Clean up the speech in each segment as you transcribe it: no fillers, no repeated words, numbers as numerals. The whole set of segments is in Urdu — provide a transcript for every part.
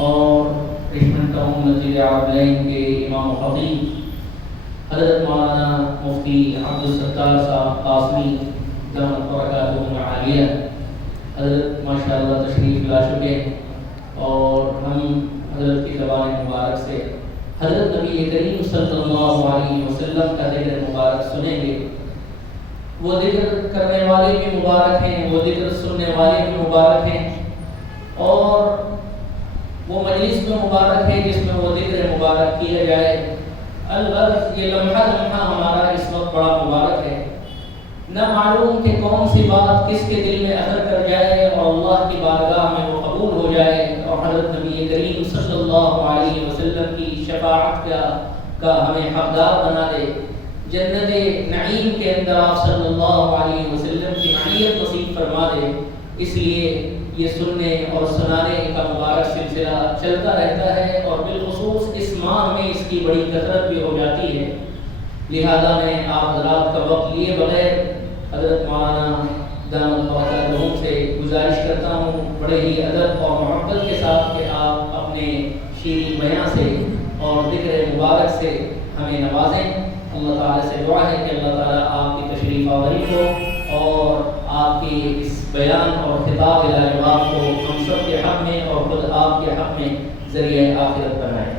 اور رچمنڈ ٹاؤن مسجد عابدین کے امام و خطیب حضرت مولانا مفتی عبدالستار صاحب قاسمی دامت برکاتہم العالیہ حضرت ماشاءاللہ تشریف لا چکے اور ہم حضرت کی زبان مبارک سے حضرت نبی کریم صلی اللہ علیہ وسلم کا ذکر مبارک سنیں گے۔ وہ ذکر کرنے والے بھی مبارک ہیں، وہ ذکر سننے والے بھی مبارک ہیں، اور وہ مجلس میں مبارک ہے جس میں وہ ذکر مبارک کیا جائے۔ الغرض یہ لمحہ ہمارا اس وقت بڑا مبارک ہے، نہ معلوم کہ کون سی بات کس کے دل میں اثر کر جائے اور اللہ کی بارگاہ میں وہ قبول ہو جائے اور حضرت نبی کریم صلی اللہ علیہ وسلم کی شفاعت کا ہمیں حقدار بنا دے، جنت نعیم کے اندر آپ صلی اللہ علیہ وسلم کی معیت نصیب فرما دے۔ اس لیے یہ سننے اور سنانے کا مبارک سلسلہ چلتا رہتا ہے، اور بالخصوص اس ماہ میں اس کی بڑی کثرت بھی ہو جاتی ہے۔ لہذا میں آپ حضرات کا وقت لیے بغیر حضرت مولانا دامت برکاتہم سے گزارش کرتا ہوں بڑے ہی ادب اور محبت کے ساتھ کہ آپ اپنے شیریں بیان سے اور ذکر مبارک سے ہمیں نوازیں۔ اللہ تعالیٰ سے دعا ہے کہ اللہ تعالیٰ آپ کی تشریف آوری کو اور آپ کی اس بیان اور خطاب لاجواب کو ہم سب کے حق میں اور خود آپ کے حق میں ذریعہ آخرت بنائے۔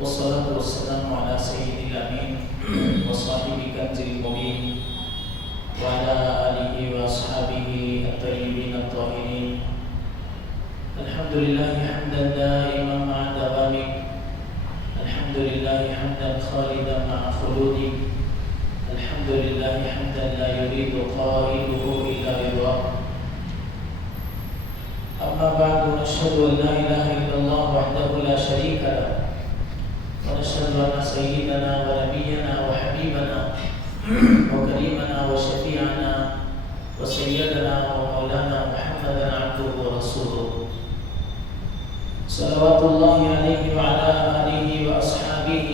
والصلاة والسلام على سيد الأمين وصاحب كنز المبين وعلى آله وأصحابه الطيبين الطاهرين. الحمد لله حمدا دائما مع دوامك، الحمد لله حمدا خالدا مع خلودك، الحمد لله حمدا لا يريد قائله إلا رضاك. أما بعد، نشهد أن لا إله إلا الله وحده لا شريك له، ونشهد أن سيدنا ونبينا وحبيبنا وكريمنا وشفيعنا وسيدنا ومولانا محمدا عبده ورسوله، صلوات الله عليه وعلى آله وأصحابه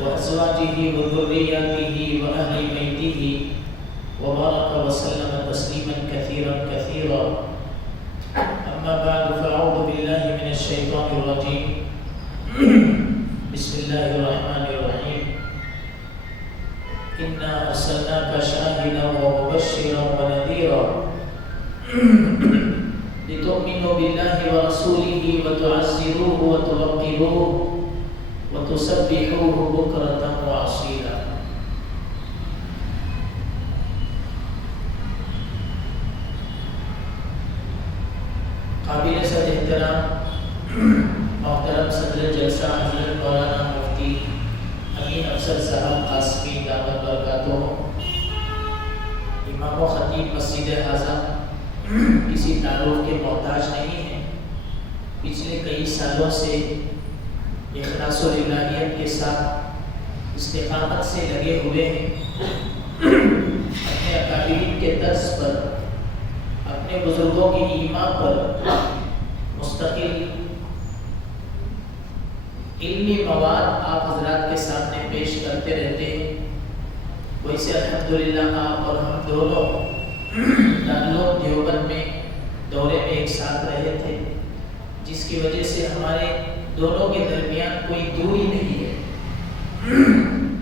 وأزواجه وذرياته وأهل بيته، وبارك وسلم تسليما كثيرا كثيرا. أما بعد، فأعوذ بالله من الشيطان الرجيم. بسم الله الرحمن الرحيم. إنا أرسلناك شاهدا ومبشرا ونذيرا لتؤمنوا بالله ورسوله وتعزروه وتوقروه وتسبحوه بكرة وأصيلا. قابل صد احترام محترم صدر جلسہ حضرت مولانا مفتی امین افضل صاحب قاسمی دامت برکاتہم، امام و خطیب مسجد اعظم کسی تعارف کے محتاج نہیں ہیں، پچھلے کئی سالوں سے اخلاص و للہیت کے ساتھ استقامت سے لگے ہوئے ہیں، اپنے اکابرین کے طرز پر، اپنے بزرگوں کی ایمان پر مستقل علمی مواد آپ حضرات کے سامنے پیش کرتے رہتے ہیں۔ ویسے الحمدللہ آپ اور ہم دونوں دارالعلوم دیوبند میں دورے میں ایک ساتھ رہے تھے، جس کی وجہ سے ہمارے دونوں کے درمیان کوئی دوری نہیں ہے۔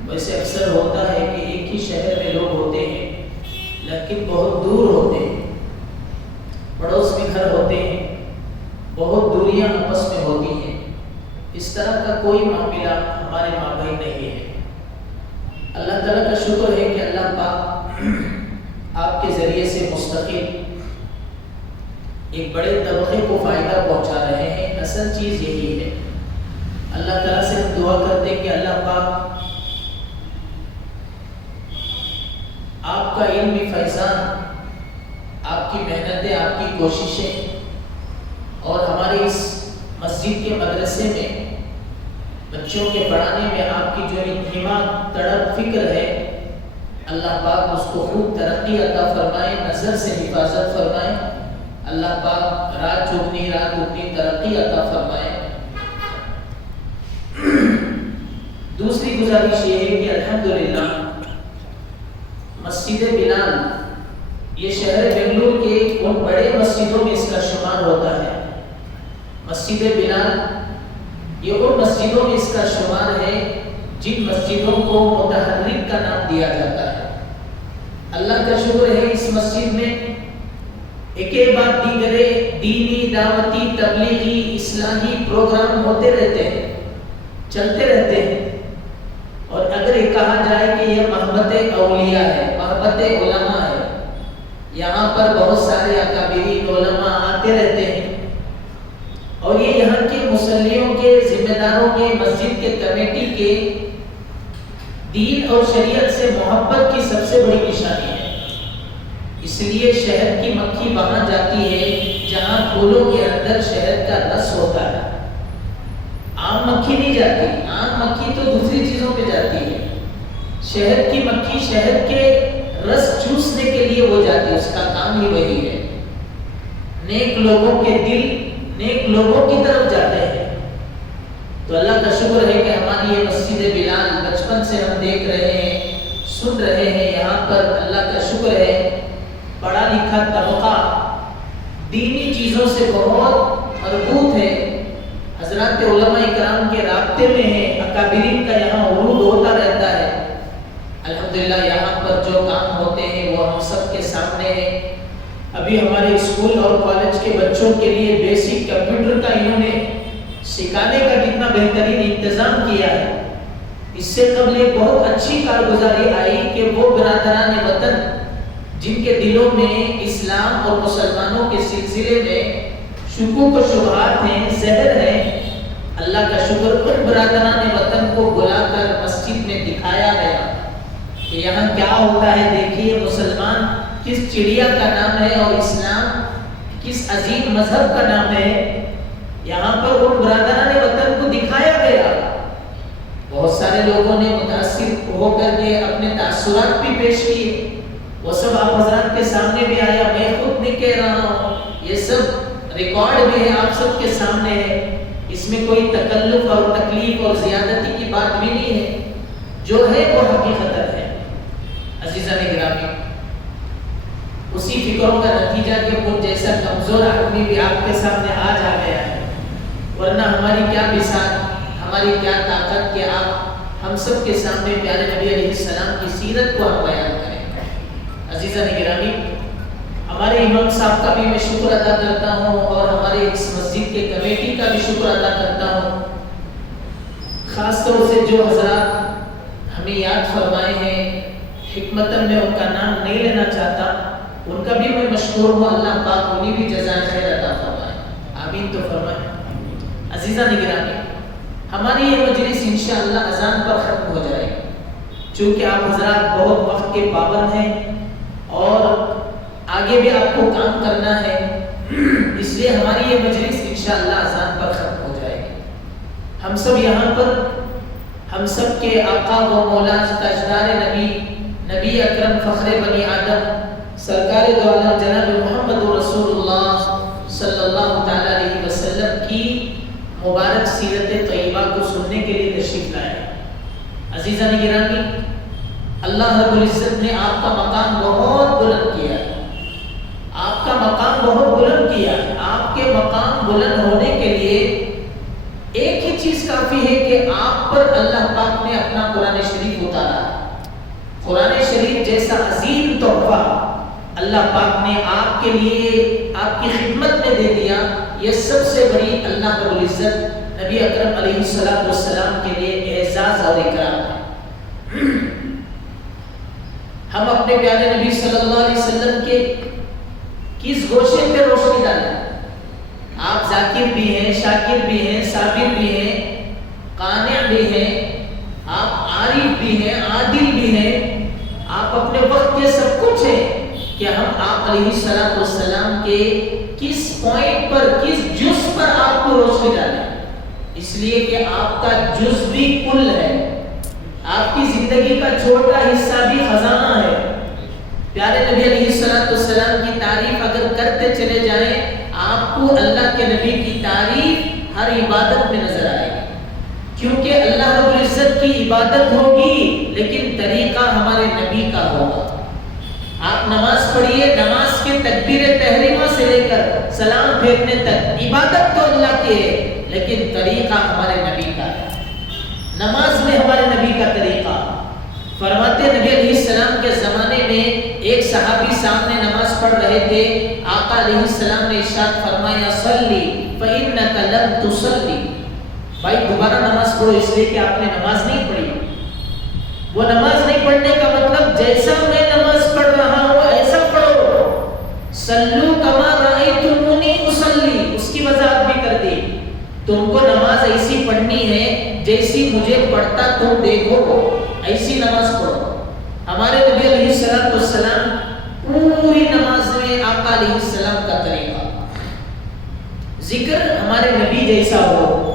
ویسے اکثر ہوتا ہے کہ ایک ہی شہر میں لوگ ہوتے ہیں لیکن بہت دور ہوتے ہیں، پڑوس میں گھر ہوتے ہیں، بہت دوریاں آپس میں ہوتی ہیں۔ اس طرح کا کوئی معاملہ ہمارے مابین نہیں ہے۔ اللہ تعالیٰ کا شکر ہے کہ اللہ پاک آپ کے ذریعے سے مستقل ایک بڑے طبقے کو فائدہ پہنچا رہے ہیں۔ اصل چیز یہی ہے۔ اللہ تعالیٰ سے ہم دعا کرتے ہیں کہ اللہ پاک آپ کا علمی فیضان، آپ کی محنتیں، آپ کی کوششیں اور ہمارے اس مسجد کے مدرسے میں بچوں کے پڑھانے میں آپ کی جو انہمام، تڑپ، فکر ہے، اللہ پاک اس کو خوب ترقی عطا فرمائے، نظر سے حفاظت فرمائے، اللہ پاک رات دگنی ترقی عطا فرمائے۔ دوسری گزارش یہ ہے کہ الحمدللہ مسجد بلال یہ شہر بنگلور کے ان بڑے مسجدوں میں اس کا شمار ہوتا ہے۔ مسجد بلال یہ ان مسجدوں میں اس کا شمار ہے جن مسجدوں کو متحرک کا نام دیا جاتا ہے۔ اللہ کا شکر ہے اس مسجد میں ایک بعد دیگرے دینی، دعوتی، تبلیغی، اصلاحی پروگرام ہوتے رہتے ہیں، چلتے رہتے ہیں۔ اور اگر یہ کہا جائے کہ یہ محبت اولیاء ہے، محبت علماء ہے، یہاں پر بہت سارے اکابرین علماء آتے رہتے ہیں، اور یہ یہاں کے مصلیوں کے، ذمہ داروں کے، مسجد کے کمیٹی کے دین اور شریعت سے محبت کی سب سے بڑی نشانی ہے۔ اس لیے شہد کی مکھی وہاں جاتی ہے جہاں پھولوں کے اندر شہد کا رس ہوتا ہے۔ عام مکھی نہیں جاتی، عام مکھی تو دوسری چیزوں پہ جاتی ہے۔ شہد کی مکھی شہد کے رس چوسنے کے لیے وہ جاتی ہے، اس کا کام ہی وہی ہے۔ نیک لوگوں کے دل نیک لوگوں کی طرف جاتے ہیں۔ تو اللہ کا شکر ہے کہ ہماری یہ مسجد بلال بچپن سے ہم دیکھ رہے ہیں، سن رہے ہیں، یہاں پر اللہ کا شکر ہے پڑھا لکھا طبقہ دینی چیزوں سے بہت مربوط ہے، حضرات علماء اکرام کے رابطے میں ہیں، اکابرین کا یہاں عروج ہوتا رہتا ہے۔ الحمدللہ یہاں پر جو کام ہوتے ہیں وہ ہم سب کے سامنے ہیں۔ ابھی ہمارے اسکول اور کالج کے بچوں کے لیے بیسک کمپیوٹر کا انہوں نے سکھانے کا کتنا بہترین انتظام کیا ہے۔ اس سے قبل ایک بہت اچھی کارگزاری آئی کہ وہ برادران وطن جن کے دلوں میں اسلام اور مسلمانوں کے سلسلے میں شکوک و شبہات ہیں، زہر ہیں، اللہ کا شکر ان برادران وطن کو بلا کر مسجد میں دکھایا گیا کہ یہاں کیا ہوتا ہے، دیکھیے مسلمان کس چڑیا کا نام ہے اور اسلام کس عظیم مذہب کا نام ہے۔ یہاں پر ان برادران وطن کو دکھایا گیا۔ بہت سارے لوگوں نے متاثر ہو کر کے اپنے تاثرات بھی پیش کیے، وہ سب آپ حضرات کے سامنے بھی آیا، میں خود نہیں کہہ رہا ہوں، یہ سب ریکارڈ بھی ہے، آپ سب کے سامنے ہے۔ اس میں کوئی تکلف اور تکلیف اور زیادتی کی بات بھی نہیں ہے، جو ہے وہ حقیقت ہے۔ عزیزان گرامی، اسی فکروں کا نتیجہ کہ وہ جیسا کمزور آدمی بھی آپ کے سامنے آج آ گیا ہے، ورنہ ہماری کیا بساط، ہماری کیا طاقت کہ آپ ہم سب کے سامنے پیارے نبی علیہ السلام کی سیرت کو ہم بیان کریں۔ عزیزان گرامی، ہمارے امام صاحب کا بھی میں شکر ادا کرتا ہوں اور ہمارے اس مسجد کے کمیٹی کا بھی شکر ادا کرتا ہوں، خاص طور سے جو حضرات ہمیں یاد فرمائے ہیں، حکمتاً میں ان کا نام نہیں لینا چاہتا، ان کا بھی میں مشکور ہوں، اللہ پاک انہیں بھی جزائے خیر عطا فرمائے، آمین تو فرمائے۔ عزیزان گرامی، ہماری یہ مجلس انشاءاللہ اذان پر ختم ہو جائے گی، چونکہ آپ حضرات بہت وقت کے پابند ہیں اور آگے بھی آپ کو کام کرنا ہے، اس لیے ہماری یہ مجلس انشاءاللہ اذان پر ختم ہو جائے گی۔ ہم سب یہاں پر ہم سب کے آقا و مولا تاجدار نبی، نبی اکرم فخر بنی آدم، سرکار دو عالم جناب محمد رسول اللہ صلی اللہ تعالی علیہ وسلم کی مبارک سیرت طیبہ کو سننے کے لیے تشریف لائے۔ عزیزان گرامی، اللہ رب العزت نے آپ کا مقام بہت بلند کیا ہے، آپ کا مقام بہت بلند کیا ہے۔ آپ کے مقام بلند ہونے کے لیے ایک ہی چیز کافی ہے کہ آپ پر اللہ پاک نے اپنا قرآن شریف اتارا ہے۔ قرآن شریف جیسا عظیم تحفہ اللہ پاک نے آپ کے لیے آپ کی خدمت میں دے دیا، یہ سب سے بڑی اللہ رب العزت نبی اکرم علیہ السلام کے لیے اعزاز اور اکرام ہے۔ ہم اپنے پیارے نبی صلی اللہ علیہ وسلم کے کس گوشے پہ روشنی ڈالیں؟ آپ ذاکر بھی ہیں، شاکر بھی ہیں، صابر بھی ہیں، قانع بھی ہیں، آپ عارف بھی ہیں، عادل بھی ہیں، آپ اپنے وقت کے یہ سب کچھ ہے کہ ہم آپ علیہ السلام کے کس پوائنٹ پر، کس جز پر آپ کو روشنی ڈالیں، اس لیے کہ آپ کا جز بھی کل ہے، آپ کی زندگی کا چھوٹا حصہ بھی خزانہ ہے۔ پیارے نبی علیہ السلام کی تعریف اگر کرتے چلے جائیں، آپ کو اللہ کے نبی کی تعریف ہر عبادت میں نظر آئے گی، کیونکہ اللہ رب العزت کی عبادت ہوگی لیکن طریقہ ہمارے نبی کا ہوگا۔ آپ نماز پڑھیے، نماز کے تکبیر تحریمہ سے لے کر سلام پھیرنے تک عبادت تو اللہ کی ہے لیکن طریقہ ہمارے نبی کا ہے۔ نماز میں ہمارے نبی کا طریقہ، فرماتے نبی علیہ السلام کے زمانے میں ایک صحابی سامنے نماز پڑھ رہے تھے، آقا علیہ السلام نے ارشاد فرمایا صلی فإنک لم تصلی، بھائی دوبارہ نماز پڑھو، اس لیے کہ آپ نے نماز نہیں پڑھی۔ وہ نماز نہیں پڑھنے کا مطلب جیسا میں نماز پڑھ رہا ہوں ایسا پڑھو، صلو کما رأیتمونی اصلی، اس کی وضاحت بھی کر دی، تم کو نماز ایسی پڑھنی ہے جیسی مجھے پڑھتا تم دیکھو، ایسی نماز پڑھو۔ ہمارے نبی علیہ السلام پوری نماز میں آقا علیہ السلام کا طریقہ، ذکر ہمارے نبی جیسا ہو۔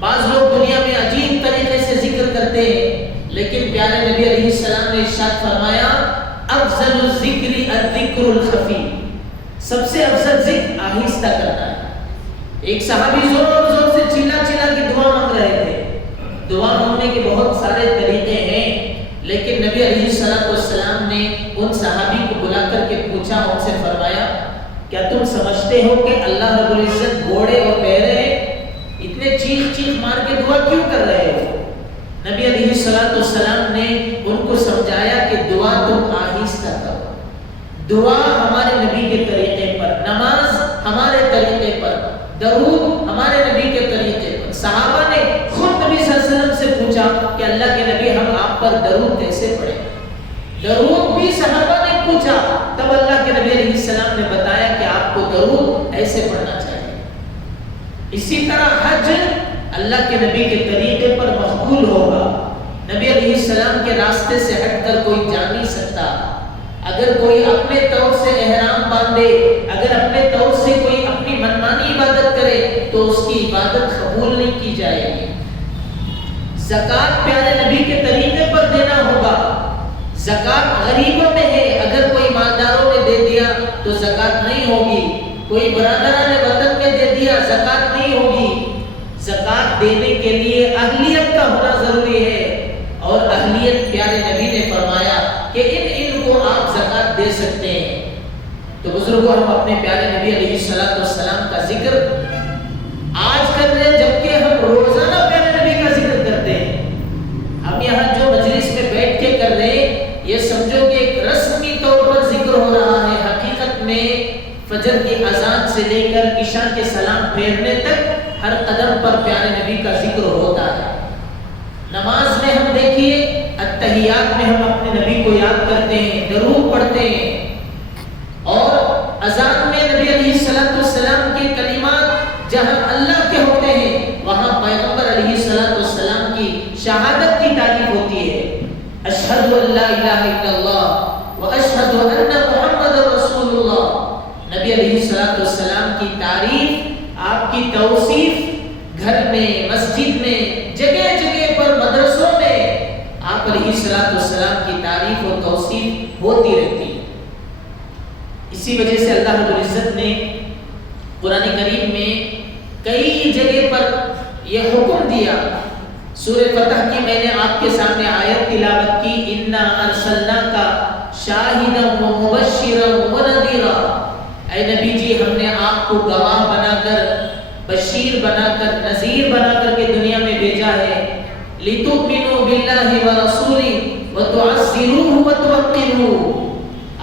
بعض لوگ دنیا میں عجیب طریقے سے ذکر کرتے ہیں، لیکن پیارے نبی علیہ السلام نے ارشاد فرمایا افضل الذکر الذکر الخفی، سب سے افضل ذکر آہستہ کرنا ہے۔ ایک صحابی زور سے چلا کے دعا مانگ رہے تھے، دعا مانگنے کے بہت سارے طریقے ہیں، لیکن نبی علیہ السلام نے ان صحابی کو بلا کر کے پوچھا، ان سے فرمایا کیا تم سمجھتے ہو کہ اللہ رب العزت گھوڑے اور بہرے ہیں؟ اتنے چیخ مار کے دعا کیوں کر رہے ہو؟ نبی علیہ السلام نے ان کو سمجھایا کہ دعا تم آہستہ کرو، دعا ہمارے نبی کے طریقے پر، نماز ہمارے طریقے پر، درود ہمارے نبی کے طریقے پر۔ صحابہ نے خود نبی صلی اللہ علیہ وسلم سے پوچھا کہ اللہ کے نبی ہم آپ پر درود کیسے پڑھیں؟ درود بھی صحابہ نے پوچھا، تب اللہ کے نبی علیہ السلام نے بتایا کہ آپ کو درود ایسے پڑھنا چاہیے۔ اسی طرح حج اللہ کے نبی کے طریقے پر مقبول ہوگا، نبی علیہ السلام کے راستے سے ہٹ کر کوئی جا نہیں سکتا۔ اگر کوئی اپنے طور سے احرام باندھے، اگر اپنے طور سے کوئی اپنی منمانی عبادت کرے تو اس کی عبادت قبول نہیں کی جائے گی۔ زکوٰۃ پیارے نبی کے طریقے پر دینا ہوگا، زکوٰۃ غریبوں میں ہے، اگر کوئی مالداروں نے دے دیا تو زکوٰۃ نہیں ہوگی، کوئی برادران وطن میں دے دیا زکوٰۃ نہیں ہوگی۔ زکوٰۃ دینے کے لیے اہلیت کا ہونا ضروری ہے، اور اہلیت پیارے نبی نے فرمایا کہ ان کو آپ زکوٰۃ دے سکتے ہیں۔ تو بزرگوں، ہم اپنے پیارے نبی علیہ السلام کا ذکر آج کر رہے ہیں، جبکہ ہم روزانہ پیارے نبی کا ذکر کرتے ہیں۔ ہم یہاں جو مجلس میں بیٹھ کے کر رہے ہیں، یہ سمجھو کہ ایک رسمی طور پر ذکر ہو رہا ہے، حقیقت میں فجر کی اذان سے لے کر عشاء کے سلام پھیرنے تک ہر قدم پر پیارے نبی کا ذکر ہوتا ہے۔ نماز میں ہم دیکھیے، اتحیات میں ہم اپنے نبی کو یاد کرتے ہیں، درود پڑھتے ہیں، اور اذان میں نبی علیہ السلام کے کلمات جہاں اللہ کے ہوتے ہیں وہاں پیغمبر علیہ السلام کی شہادت کی تعریف ہوتی ہے، اشہد ان لا الہ الا اللہ واشہد ان محمد رسول اللہ۔ نبی علیہ السلام کی تعریف، آپ کی توصیف گھر میں، مسجد میں، جگہ جگہ پر، مدرسوں میں آپ علیہ السلام کی تعریف و توصیف ہوتی رہتی ہے۔ اسی وجہ سے اللہ رب العزت نے قرآن کریم میں کئی جگہ پر یہ حکم دیا۔ سورہ فتح کی میں نے آپ کے سامنے آیت تلاوت کی، انا ارسلناک شاہدا و مبشرا و نذیرا، اے نبی جی ہم نے آپ کو گواہ بنا کر، بشیر بنا کر، نذیر بنا کر کے دنیا میں بھیجا ہے، لِتُؤْمِنُوا بِاللَّهِ وَرَسُولِهِ وَتُعَزِّرُوهُ وَتُوَقِّرُوهُ۔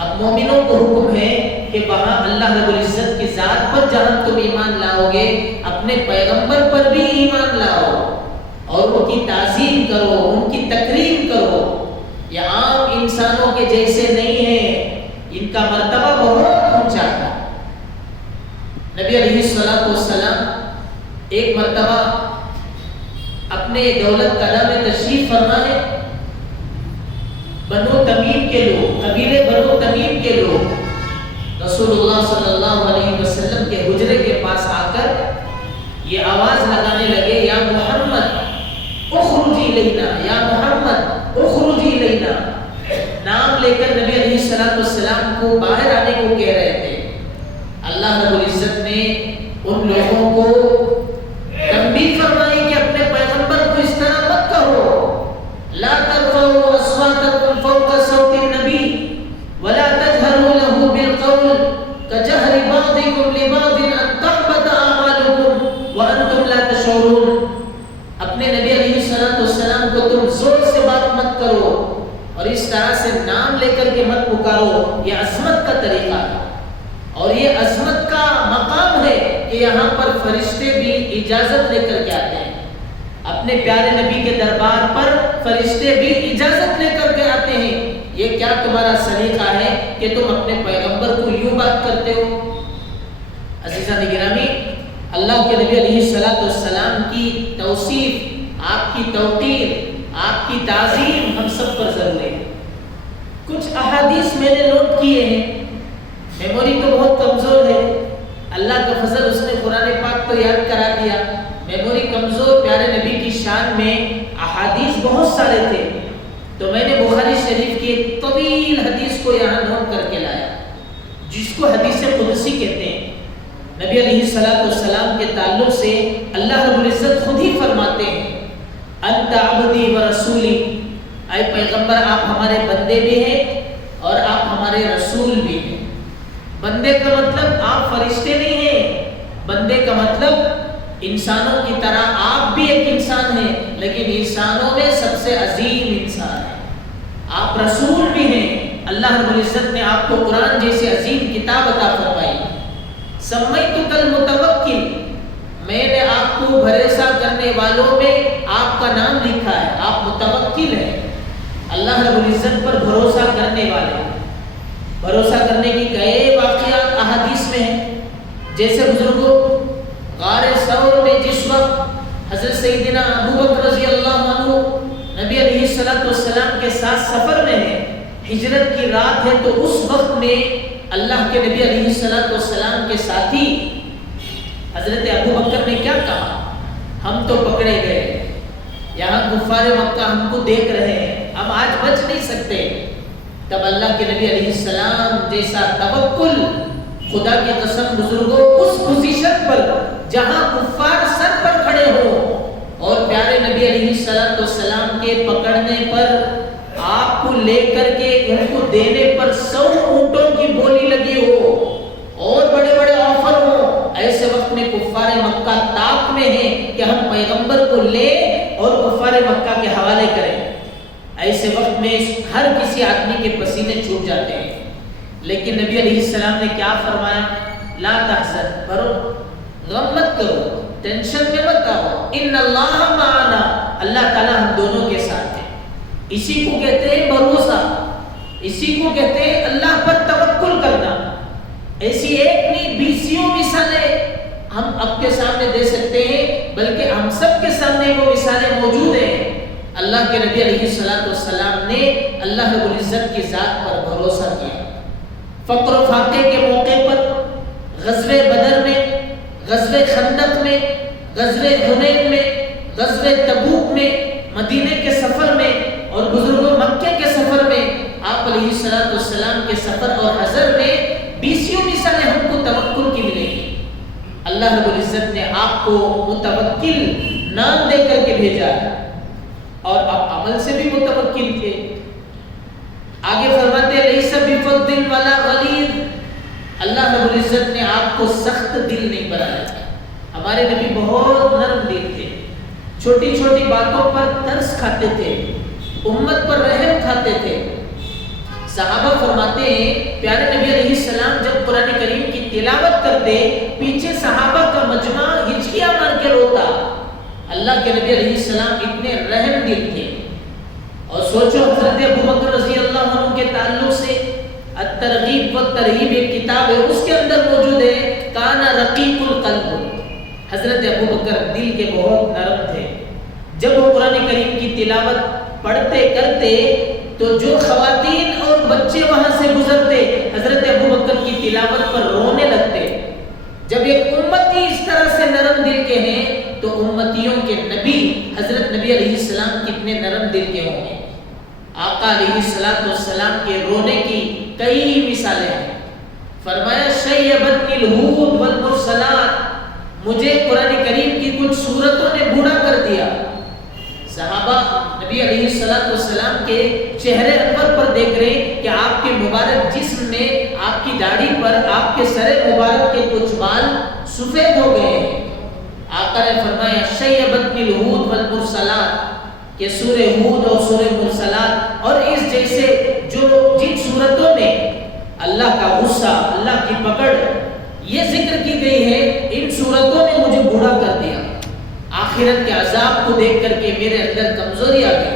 اب مومنوں کو حکم ہے کہ وہاں اللہ رب العزت کی ذات پر جہاں تم ایمان لاؤ گے، اپنے پیغمبر پر بھی ایمان لاؤ اور ان کی تعظیم کرو، ان کی تکریم کرو۔ یہ عام انسانوں کے جیسے نہیں ہیں، ان کا مرتبہ بہت اونچا ہے۔ نبی علیہ السلام ایک مرتبہ اپنے دولت قدہ میں تشریف فرما ہے، بنو تمیم کے لوگ، قبیلے بنو تمیم کے لوگ رسول اللہ صلی اللہ علیہ وسلم کے حجرے کے پاس آ کر یہ آواز لگانے لگے، یا محمد اخرجی لینا، یا محمد اخرجی لینا، نام لے کر نبی علیہ السلام کو باہر آنے کو کہہ رہے تھے۔ اللہ رب العزت نے ان لوگوں کو تنبیہ فرمائی کہ اپنے پیغمبر کو اس طرح مت کہو، لا ترفعوا اصواتکم فوق صوت النبی ولا تجهروا له بالقول كجهر بعضكم لبعض ان تحبط اعمالكم وانتم لا تشعرون۔ اپنے نبی علیہ السلام کو تم زور سے بات مت کرو اور اس طرح سے نام لے کر کے مت پکارو، یہ عظمت کا طریقہ ہے اور یہ عظمت کا مقام ہے کہ یہاں پر فرشتے بھی اجازت لے کر کے آتے ہیں۔ اپنے پیارے نبی کے دربار پر فرشتے بھی اجازت لے کر کے آتے ہیں۔ یہ کیا تمہارا سلیقہ ہے کہ تم اپنے پیغمبر کو یوں بات کرتے ہو؟ عزیزان گرامی، اللہ کے نبی علیہ السلام کی توصیف، آپ کی توقیر، آپ کی تعظیم ہم سب پر ضروری ہے۔ کچھ احادیث میں نے نوٹ کیے ہیں، میموری تو بہت کمزور ہے، اللہ کا فضل، اس نے قرآن پاک تو یاد کرا دیا، میموری کمزور، پیارے نبی کی شان میں احادیث بہت سارے تھے، تو میں نے بخاری شریف کی ایک طویل حدیث کو یہاں نوٹ کر کے لایا، جس کو حدیث قدسی کہتے ہیں۔ نبی علیہ السلام کے تعلق سے اللہ رب العزت خود ہی فرماتے ہیں، انت عبدی و رسولی، اے پیغمبر آپ ہمارے بندے بھی ہیں اور آپ ہمارے رسول بھی ہیں۔ بندے کا مطلب آپ فرشتے نہیں ہیں، بندے کا مطلب انسانوں کی طرح آپ بھی ایک انسان ہیں، لیکن انسانوں میں سب سے عظیم انسان ہے۔ آپ رسول بھی ہیں، اللہ رب العزت نے آپ کو قرآن جیسی عظیم کتاب عطا فرمائی۔ سمیتک المتوکل، میں نے آپ کو بھروسہ کرنے والوں میں آپ کا نام لکھا ہے، آپ متوکل ہیں، اللہ رب العزت پر بھروسہ کرنے والے۔ بھروسہ کرنے کی کئی واقعات احادیث میں ہیں، جیسے بزرگوں غار ثور میں جس وقت حضرت سیدنا ابوبکر رضی اللہ عنہ نبی علیہ السلام کے ساتھ سفر میں ہیں، ہجرت کی رات ہے، تو اس وقت میں اللہ کے نبی علیہ السلام کے ساتھی حضرت ابوبکر نے کیا کہا، ہم تو پکڑے گئے، یہاں کفار مکہ ہم کو دیکھ رہے ہیں، ہم آج بچ نہیں سکتے۔ تب اللہ کے نبی علیہ السلام جیسا توکل، خدا کی قسم بزرگوں، اس پوزیشن پر جہاں کفار سر پر کھڑے ہوں اور پیارے نبی علیہ السلام کے پکڑنے پر، آپ کو لے کر کے ان کو دینے پر 100 اونٹوں کی بولی لگی ہو اور بڑے بڑے آفر ہوں، ایسے وقت میں کفار مکہ طاق میں ہیں کہ ہم پیغمبر کو لیں اور کفار مکہ کے حوالے کریں۔ ایسے وقت میں ہر کسی آدمی کے پسینے چھوٹ جاتے ہیں، لیکن نبی علیہ السلام نے کیا فرمایا، لا تحزن، غم مت کرو، ٹینشن میں مت آؤ، ان اللہ معنا، اللہ تعالیٰ ہم دونوں کے ساتھ ہیں۔ اسی کو کہتے ہیں بھروسہ، اسی کو کہتے ہیں اللہ پر توکل کرنا۔ ایسی ایک نہیں 20 مثالیں ہم اب کے سامنے دے سکتے ہیں، بلکہ ہم سب کے سامنے وہ مثالیں موجود ہیں۔ اللہ کے نبی علیہ السلام نے اللہ رب العزت کی ذات پر بھروسہ کیا۔ فقر و فاقے کے موقع پر، غزوہ بدر میں، غزوہ خندق میں، غزوہ حنین میں، غزوہ تبوک میں، مدینے کے سفر میں اور بزرگوں مکے کے سفر میں، آپ علیہ السلام کے سفر اور حضر میں 20 مثالیں ہم کو توکل کی ملیں گی۔ اللہ رب العزت نے آپ کو متوکل نام دے کر کے بھیجا ہے اور آپ عمل سے بھی متوکل تھے۔ آگے فرماتے ہیں لیس بفض ولا غلیظ، اللہ رب العزت نے آپ کو سخت دل نہیں بنایا تھا۔ ہمارے نبی بہت نرم دل تھے، چھوٹی چھوٹی باتوں پر ترس کھاتے تھے، امت پر رحم کھاتے تھے۔ صحابہ فرماتے ہیں پیارے نبی علیہ السلام جب قرآن کریم کی تلاوت کرتے، پیچھے صحابہ کا مجمع ہچکیاں مار کے روتا۔ اللہ کے نبی علیہ السلام اتنے رحم دل تھے۔ اور سوچو حضرت ابوبکر رضی اللہ عنہ کے تعلق سے الترغیب و ترہیب ایک کتاب ہے، اس کے اندر موجود ہے کان رقیق القلب، حضرت ابوبکر دل کے بہت نرم تھے۔ جب وہ قرآن کریم کی تلاوت پڑھتے کرتے تو جو خواتین اور بچے وہاں سے گزرتے حضرت ابو بکر کی تلاوت پر رونے لگتے. جب ایک امتی اس طرح سے نرم دل کے ہیں تو امتیوں کے نبی حضرت نبی علیہ السلام کتنے نرم دل کے ہوں گے. آقا علیہ السلام کے رونے کی کئی مثالیں ہیں. فرمایا شیبتنی الہود والمرسلات، مجھے قرآن کریم کی کچھ صورتوں نے بوڑھا کر دیا. صحابہ نبی علیہ السلام کے چہرے انور پر دیکھ رہے ہیں کہ آپ کے مبارک جسم میں، آپ کی داڑھی پر، آپ کے سر مبارک کے کچھ بال سفید ہو گئے ہیں. آقا نے فرمایا شیبتنی الہود والمرسلات، کہ سورہ ہود اور سورہ مرسلات اور اس جیسے جن صورتوں میں اللہ کا غصہ، اللہ کی پکڑ یہ ذکر کی گئی ہے، ان صورتوں نے مجھے بوڑھا کر دیا. آخرت کے عذاب کو دیکھ کر کے میرے اندر کمزوری آ گئی.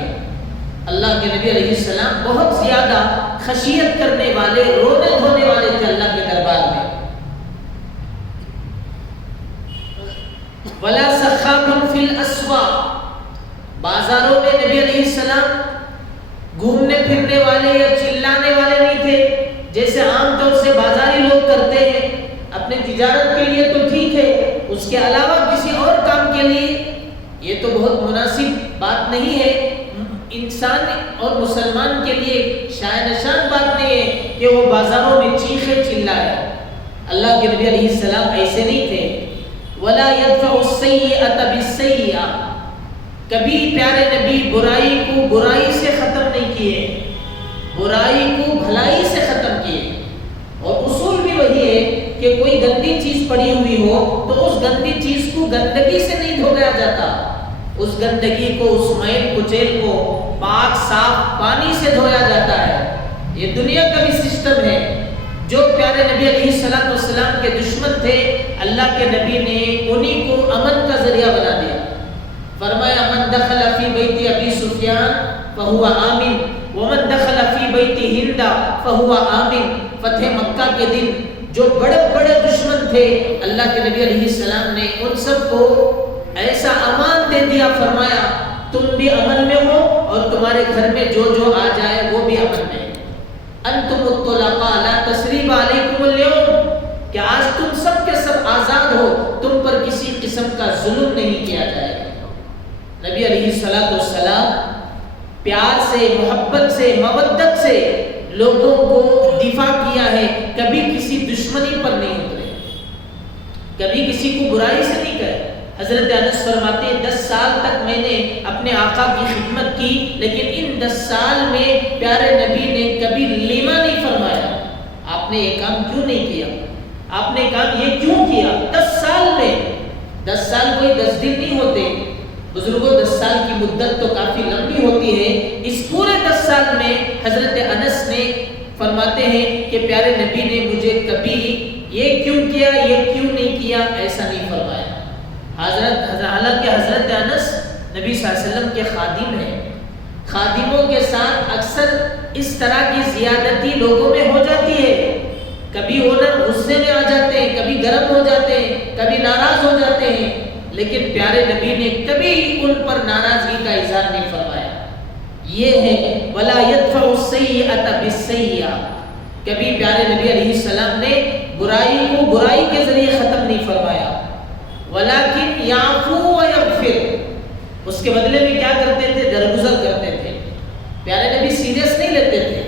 اللہ کے نبی علیہ السلام بہت زیادہ خشیت کرنے والے، رونے دھونے والے تھے اللہ کے دربار میں. وَلَا سَخَّابٌ فِي الْأَسْوَاقِ، بازاروں میں نبی علیہ السلام گھومنے پھرنے والے یا چلانے والے نہیں تھے جیسے عام طور سے بازاری لوگ کرتے ہیں. اپنے تجارت کے لیے تو ٹھیک ہے، اس کے علاوہ کسی اور کام کے لیے یہ تو بہت مناسب بات نہیں ہے. انسان اور مسلمان کے لیے شائن نشان بات نہیں ہے کہ وہ بازاروں میں چیخے چلائے. اللہ کے نبی علیہ السلام ایسے نہیں تھے. وَلَا يَدْفَعُ السَّيِّئَةَ بِالسَّيِّئَةِ، کبھی پیارے نبی برائی کو برائی سے ختم نہیں کیے، برائی کو بھلائی سے ختم کیے. اور اصول بھی وہی ہے کہ کوئی گندی چیز پڑی ہوئی ہو تو اس گندی چیز کو گندگی سے نہیں دھویا جاتا، اس گندگی کو، اس میل کچیل کو پاک صاف پانی سے دھویا جاتا ہے. یہ دنیا کا بھی سسٹم ہے. جو پیارے نبی علیہ السلام کے دشمن تھے، اللہ کے نبی نے انہی کو امن کا ذریعہ بنا دیا. فرمایا من دخل فی بیت ابی سفیان فہو آمن ومن دخل فی بیت ہند فہو آمن. فتح مکہ کے دن جو بڑے بڑے دشمن تھے، اللہ کے نبی علیہ السلام نے ان سب کو ایسا امان دے دیا. فرمایا تم بھی امن میں ہو اور تمہارے گھر میں جو آ جائے وہ بھی امن میں. انتم الطلقاء لا تثریب علیکم اليوم، کہ آج تم سب کے سب آزاد ہو، تم پر کسی قسم کا ظلم نہیں کیا جائے گا. نبی علیہ السلام پیار سے، محبت سے، مودت سے لوگوں کو دفاع کیا ہے. کبھی کسی دشمنی پر نہیں اترے، کبھی کسی کو برائی سے نہیں کرے. حضرت انس فرماتے ہیں 10 سال تک میں نے اپنے آقا کی خدمت کی، لیکن ان 10 سال میں پیارے نبی نے کبھی لیما نہیں فرمایا. آپ نے یہ کام کیوں نہیں کیا، آپ نے کام یہ کیوں کیا. 10 سال میں، 10 سال کوئی 10 دن نہیں ہوتے بزرگوں. 10 سال کی مدت تو کافی لمبی ہوتی ہے. اس پورے 10 سال میں حضرت انس نے فرماتے ہیں کہ پیارے نبی نے مجھے کبھی یہ کیوں کیا، یہ کیوں نہیں کیا ایسا نہیں فرمایا. حالانکہ حضرت انس نبی صلی اللہ علیہ وسلم کے خادم ہیں. خادموں کے ساتھ اکثر اس طرح کی زیادتی لوگوں میں ہو جاتی ہے. کبھی اونر غصے میں آ جاتے ہیں، کبھی گرم ہو جاتے ہیں، کبھی ناراض ہو جاتے ہیں، لیکن پیارے نبی نے کبھی ان پر ناراضگی کا اظہار نہیں فرمایا. یہ ہے وَلَا يَدْفَعُ السَّيِّئَةَ بِالسَّيِّئَةِ، کبھی پیارے نبی علیہ السلام نے برائی کو برائی کے ذریعے ختم نہیں فرمایا. وَلَكِنْ يَعْفُو وَيَغْفِرُ، اس کے بدلے میں کیا کرتے تھے؟ درگزر کرتے تھے. پیارے نبی سیریس نہیں لیتے تھے.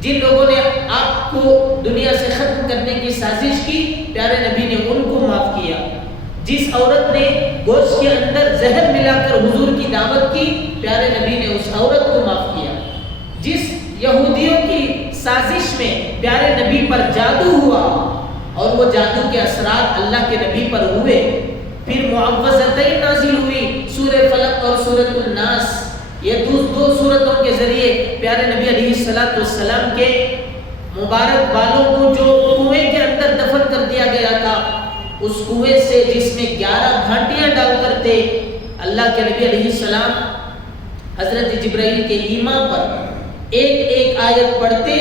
جن لوگوں نے آپ کو دنیا سے ختم کرنے کی سازش کی، پیارے نبی نے ان کو معاف کیا. جس عورت نے گوشت کے اندر زہر ملا کر حضور کی دعوت کی، پیارے نبی نے اس عورت کو معاف کیا. جس یہودیوں کی سازش میں پیارے نبی پر جادو ہوا اور وہ جادو کے اثرات اللہ کے نبی پر ہوئے، پھر معوذتین نازل ہوئی، سورہ فلق اور سورۃ الناس. یہ دو سورتوں کے ذریعے پیارے نبی علیہ السلام کے مبارک بالوں کو جو کنویں کے اندر دفن کر دیا گیا تھا، اس کنویں سے جس میں 11 گھانٹیاں ڈال کر تھے، اللہ کے نبی علیہ السلام حضرت جبرائیل کے ایما پر ایک ایک آیت پڑھتے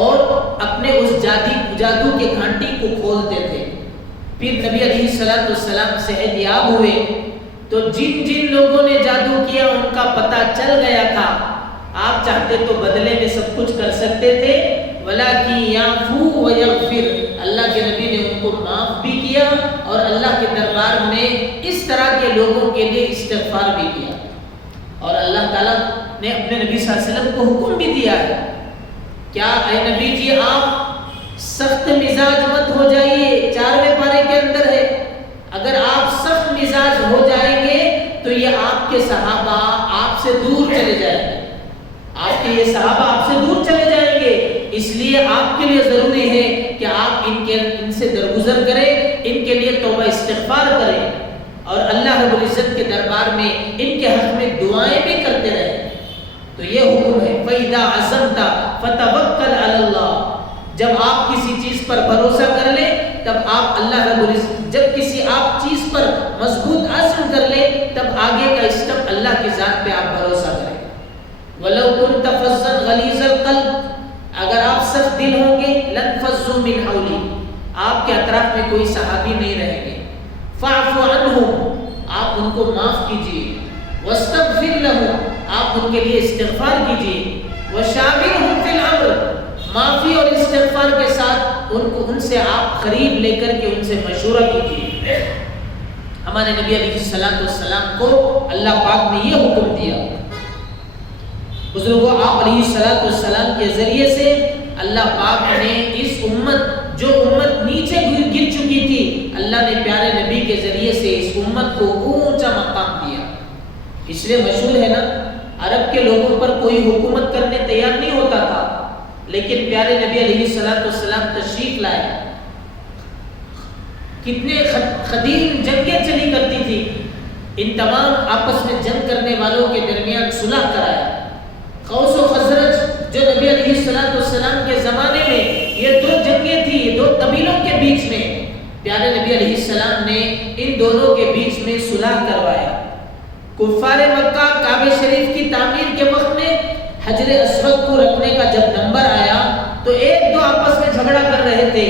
اور اپنے اس جادو کے گھانٹی کو کھولتے تھے. پھر نبی علیہ السلام صحت یاب ہوئے تو جن لوگوں نے جادو کیا ان کا پتہ چل گیا تھا. آپ چاہتے تو بدلے میں سب کچھ کر سکتے تھے، وَلَكِنْ يَعْفُو وَيَغْفِرْ، اللہ کے نبی نے ان کو معاف بھی کیا اور اللہ کے دربار میں اس طرح کے لوگوں کے لیے استغفار بھی کیا۔ اور اللہ تعالیٰ نے اپنے نبی صلی اللہ علیہ وسلم کو حکم بھی دیا ہے، کیا اے نبی جی آپ سخت مزاج مت ہو جائیے، 4ویں پارے کے اندر ہے، اگر آپ سخت مزاج ہو جائیں گے تو یہ آپ کے صحابہ آپ سے دور چلے جائیں گے، آپ کے یہ صحابہ آپ سے دور چلے جائیں گے، اس لیے آپ کے لیے ضروری ہے کہ آپ ان سے درگزر کریں، ان کے لیے توبہ استغفار کریں اور اللہ رب العزت کے دربار میں ان کے حق میں دعائیں بھی کرتے رہیں۔ تو یہ حکم ہے، فَإِذَا عَزَمْتَ فَتَوَكَّلْ عَلَى اللَّهِ، جب آپ کسی چیز پر بھروسہ کر لیں تب آپ اللہ رب العزت، جب کسی آپ چیز پر مضبوط عزم کر لیں تب آگے کا اسٹیپ اللہ کی ذات پہ آپ بھروسہ کریں۔ وَلَوْ كُنْتَ فَظًّا غَلِيظَ الْقَلْبِ، اگر آپ سخت دل ہوں گے، لَنْفَضُّوا مِنْ حَوْلِكَ، آپ کے اطراف میں کوئی صحابی نہیں رہیں گے، فَاعْفُ عَنْهُمْ، آپ ان کو معاف کیجیے، وَاسْتَغْفِرْ لَهُمْ، آپ ان کے لیے استغفار کیجیے، وَشَاوِرْهُمْ فِي الْأَمْرِ، معافی اور استغفار کے ساتھ ان سے آپ قریب لے کر کے ان سے مشورہ کیجیے۔ ہمارے نبی علیہ السلام کو اللہ پاک نے یہ حکم دیا۔ بزرگوں، آپ علیہ السلام کے ذریعے سے اللہ پاک نے اس امت، جو امت نیچے گر چکی تھی، اللہ نے پیارے نبی کے ذریعے سے اس امت کو اونچا مقام دیا۔ اس لیے مشہور ہے نا، عرب کے لوگوں پر کوئی حکومت کرنے تیار نہیں ہوتا تھا، لیکن پیارے نبی علیہ السلام تشریف لائے، کتنے قدیم جنگیں چلی کرتی تھی، ان تمام آپس میں جنگ کرنے والوں کے درمیان صلح کرایا۔ اوس و خزرج جو نبی علیہ السلام کے زمانے میں یہ 2 جنگیں تھی، یہ 2 قبیلوں کے بیچ میں، پیارے نبی علیہ السلام نے ان دونوں کے بیچ میں صلح کروایا۔ کفار مکہ کعبہ شریف کی تعمیر کے وقت میں حجر اسود کو رکھنے کا جب نمبر آیا تو 1-2 آپس میں جھگڑا کر رہے تھے،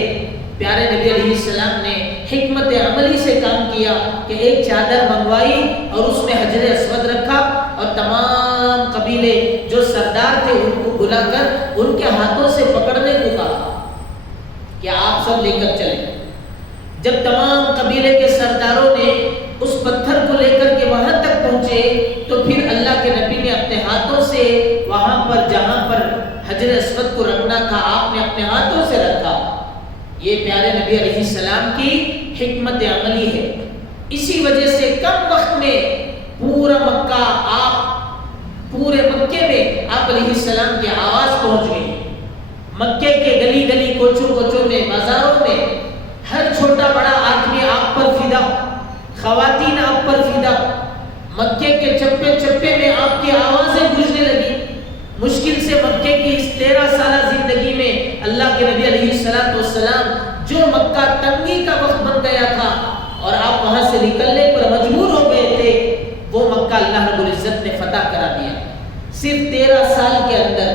پیارے نبی علیہ السلام نے حکمت عملی سے کام کیا کہ ایک چادر منگوائی اور اس میں حجر اسود رکھا اور تمام قبیلے جو سردار تھے ان کو بلا کر ان کے ہاتھوں سے پکڑنے کو کہا کہ آپ سب لے کر چلیں۔ جب تمام قبیلے کے سرداروں نے اس پتھر کو لے کر کے وہاں تک پہنچے تو پھر اللہ کے نبی نے اپنے ہاتھوں سے وہاں پر جہاں پر حجر اسود کو رکھنا تھا آپ نے اپنے ہاتھوں سے رکھا۔ یہ پیارے نبی علیہ السلام کی حکمت عملی ہے۔ اسی وجہ سے کم وقت میں پورا مکہ، پورے مکے میں آپ علیہ السلام کی آواز پہنچ گئی۔ مکے کے گلی گلی کوچوں میں بازاروں میں ہر چھوٹا بڑا آدمی آپ پر فدا، خواتین آپ پر فدا، مکے کے چپے چپے میں آپ کی آوازیں گونجنے لگی۔ مشکل سے مکے کی اس 13 سالہ زندگی میں اللہ کے نبی علیہ السلام جو مکہ تنگی کا وقت بن گیا تھا اور آپ وہاں سے نکلنے پر مجبور ہو گئے تھے، وہ مکہ اللہ رب العزت نے فتح کرا دیا صرف 13 سال کے اندر۔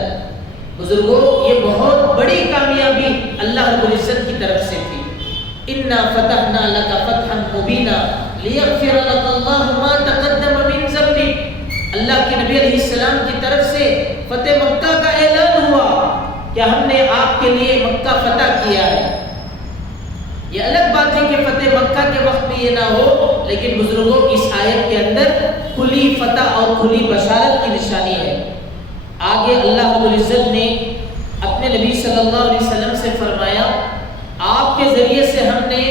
بزرگوں، یہ بہت بڑی کامیابی اللہ رب العزت کی طرف سے تھی۔ اِنَّا فَتَحْنَا لَكَ فَتْحًا مُبِينًا لِيَغْفِرَ لَكَ اللَّهُ مَا تَقَدَّمَ مِنْ ذَنبِكَ، اللہ کے نبی علیہ السلام کی طرف سے فتح مکہ کا اعلان ہوا کہ ہم نے آپ کے لیے مکہ فتح کیا ہے۔ یہ الگ بات ہے کہ فتح مکہ کے وقت میں یہ نہ ہو، لیکن بزرگوں اس آیت کے اندر کھلی فتح اور کھلی بشارت کی نشانی ہے۔ آگے اللہ رب العزت نے اپنے نبی صلی اللہ علیہ وسلم سے فرمایا، آپ کے ذریعے سے ہم نے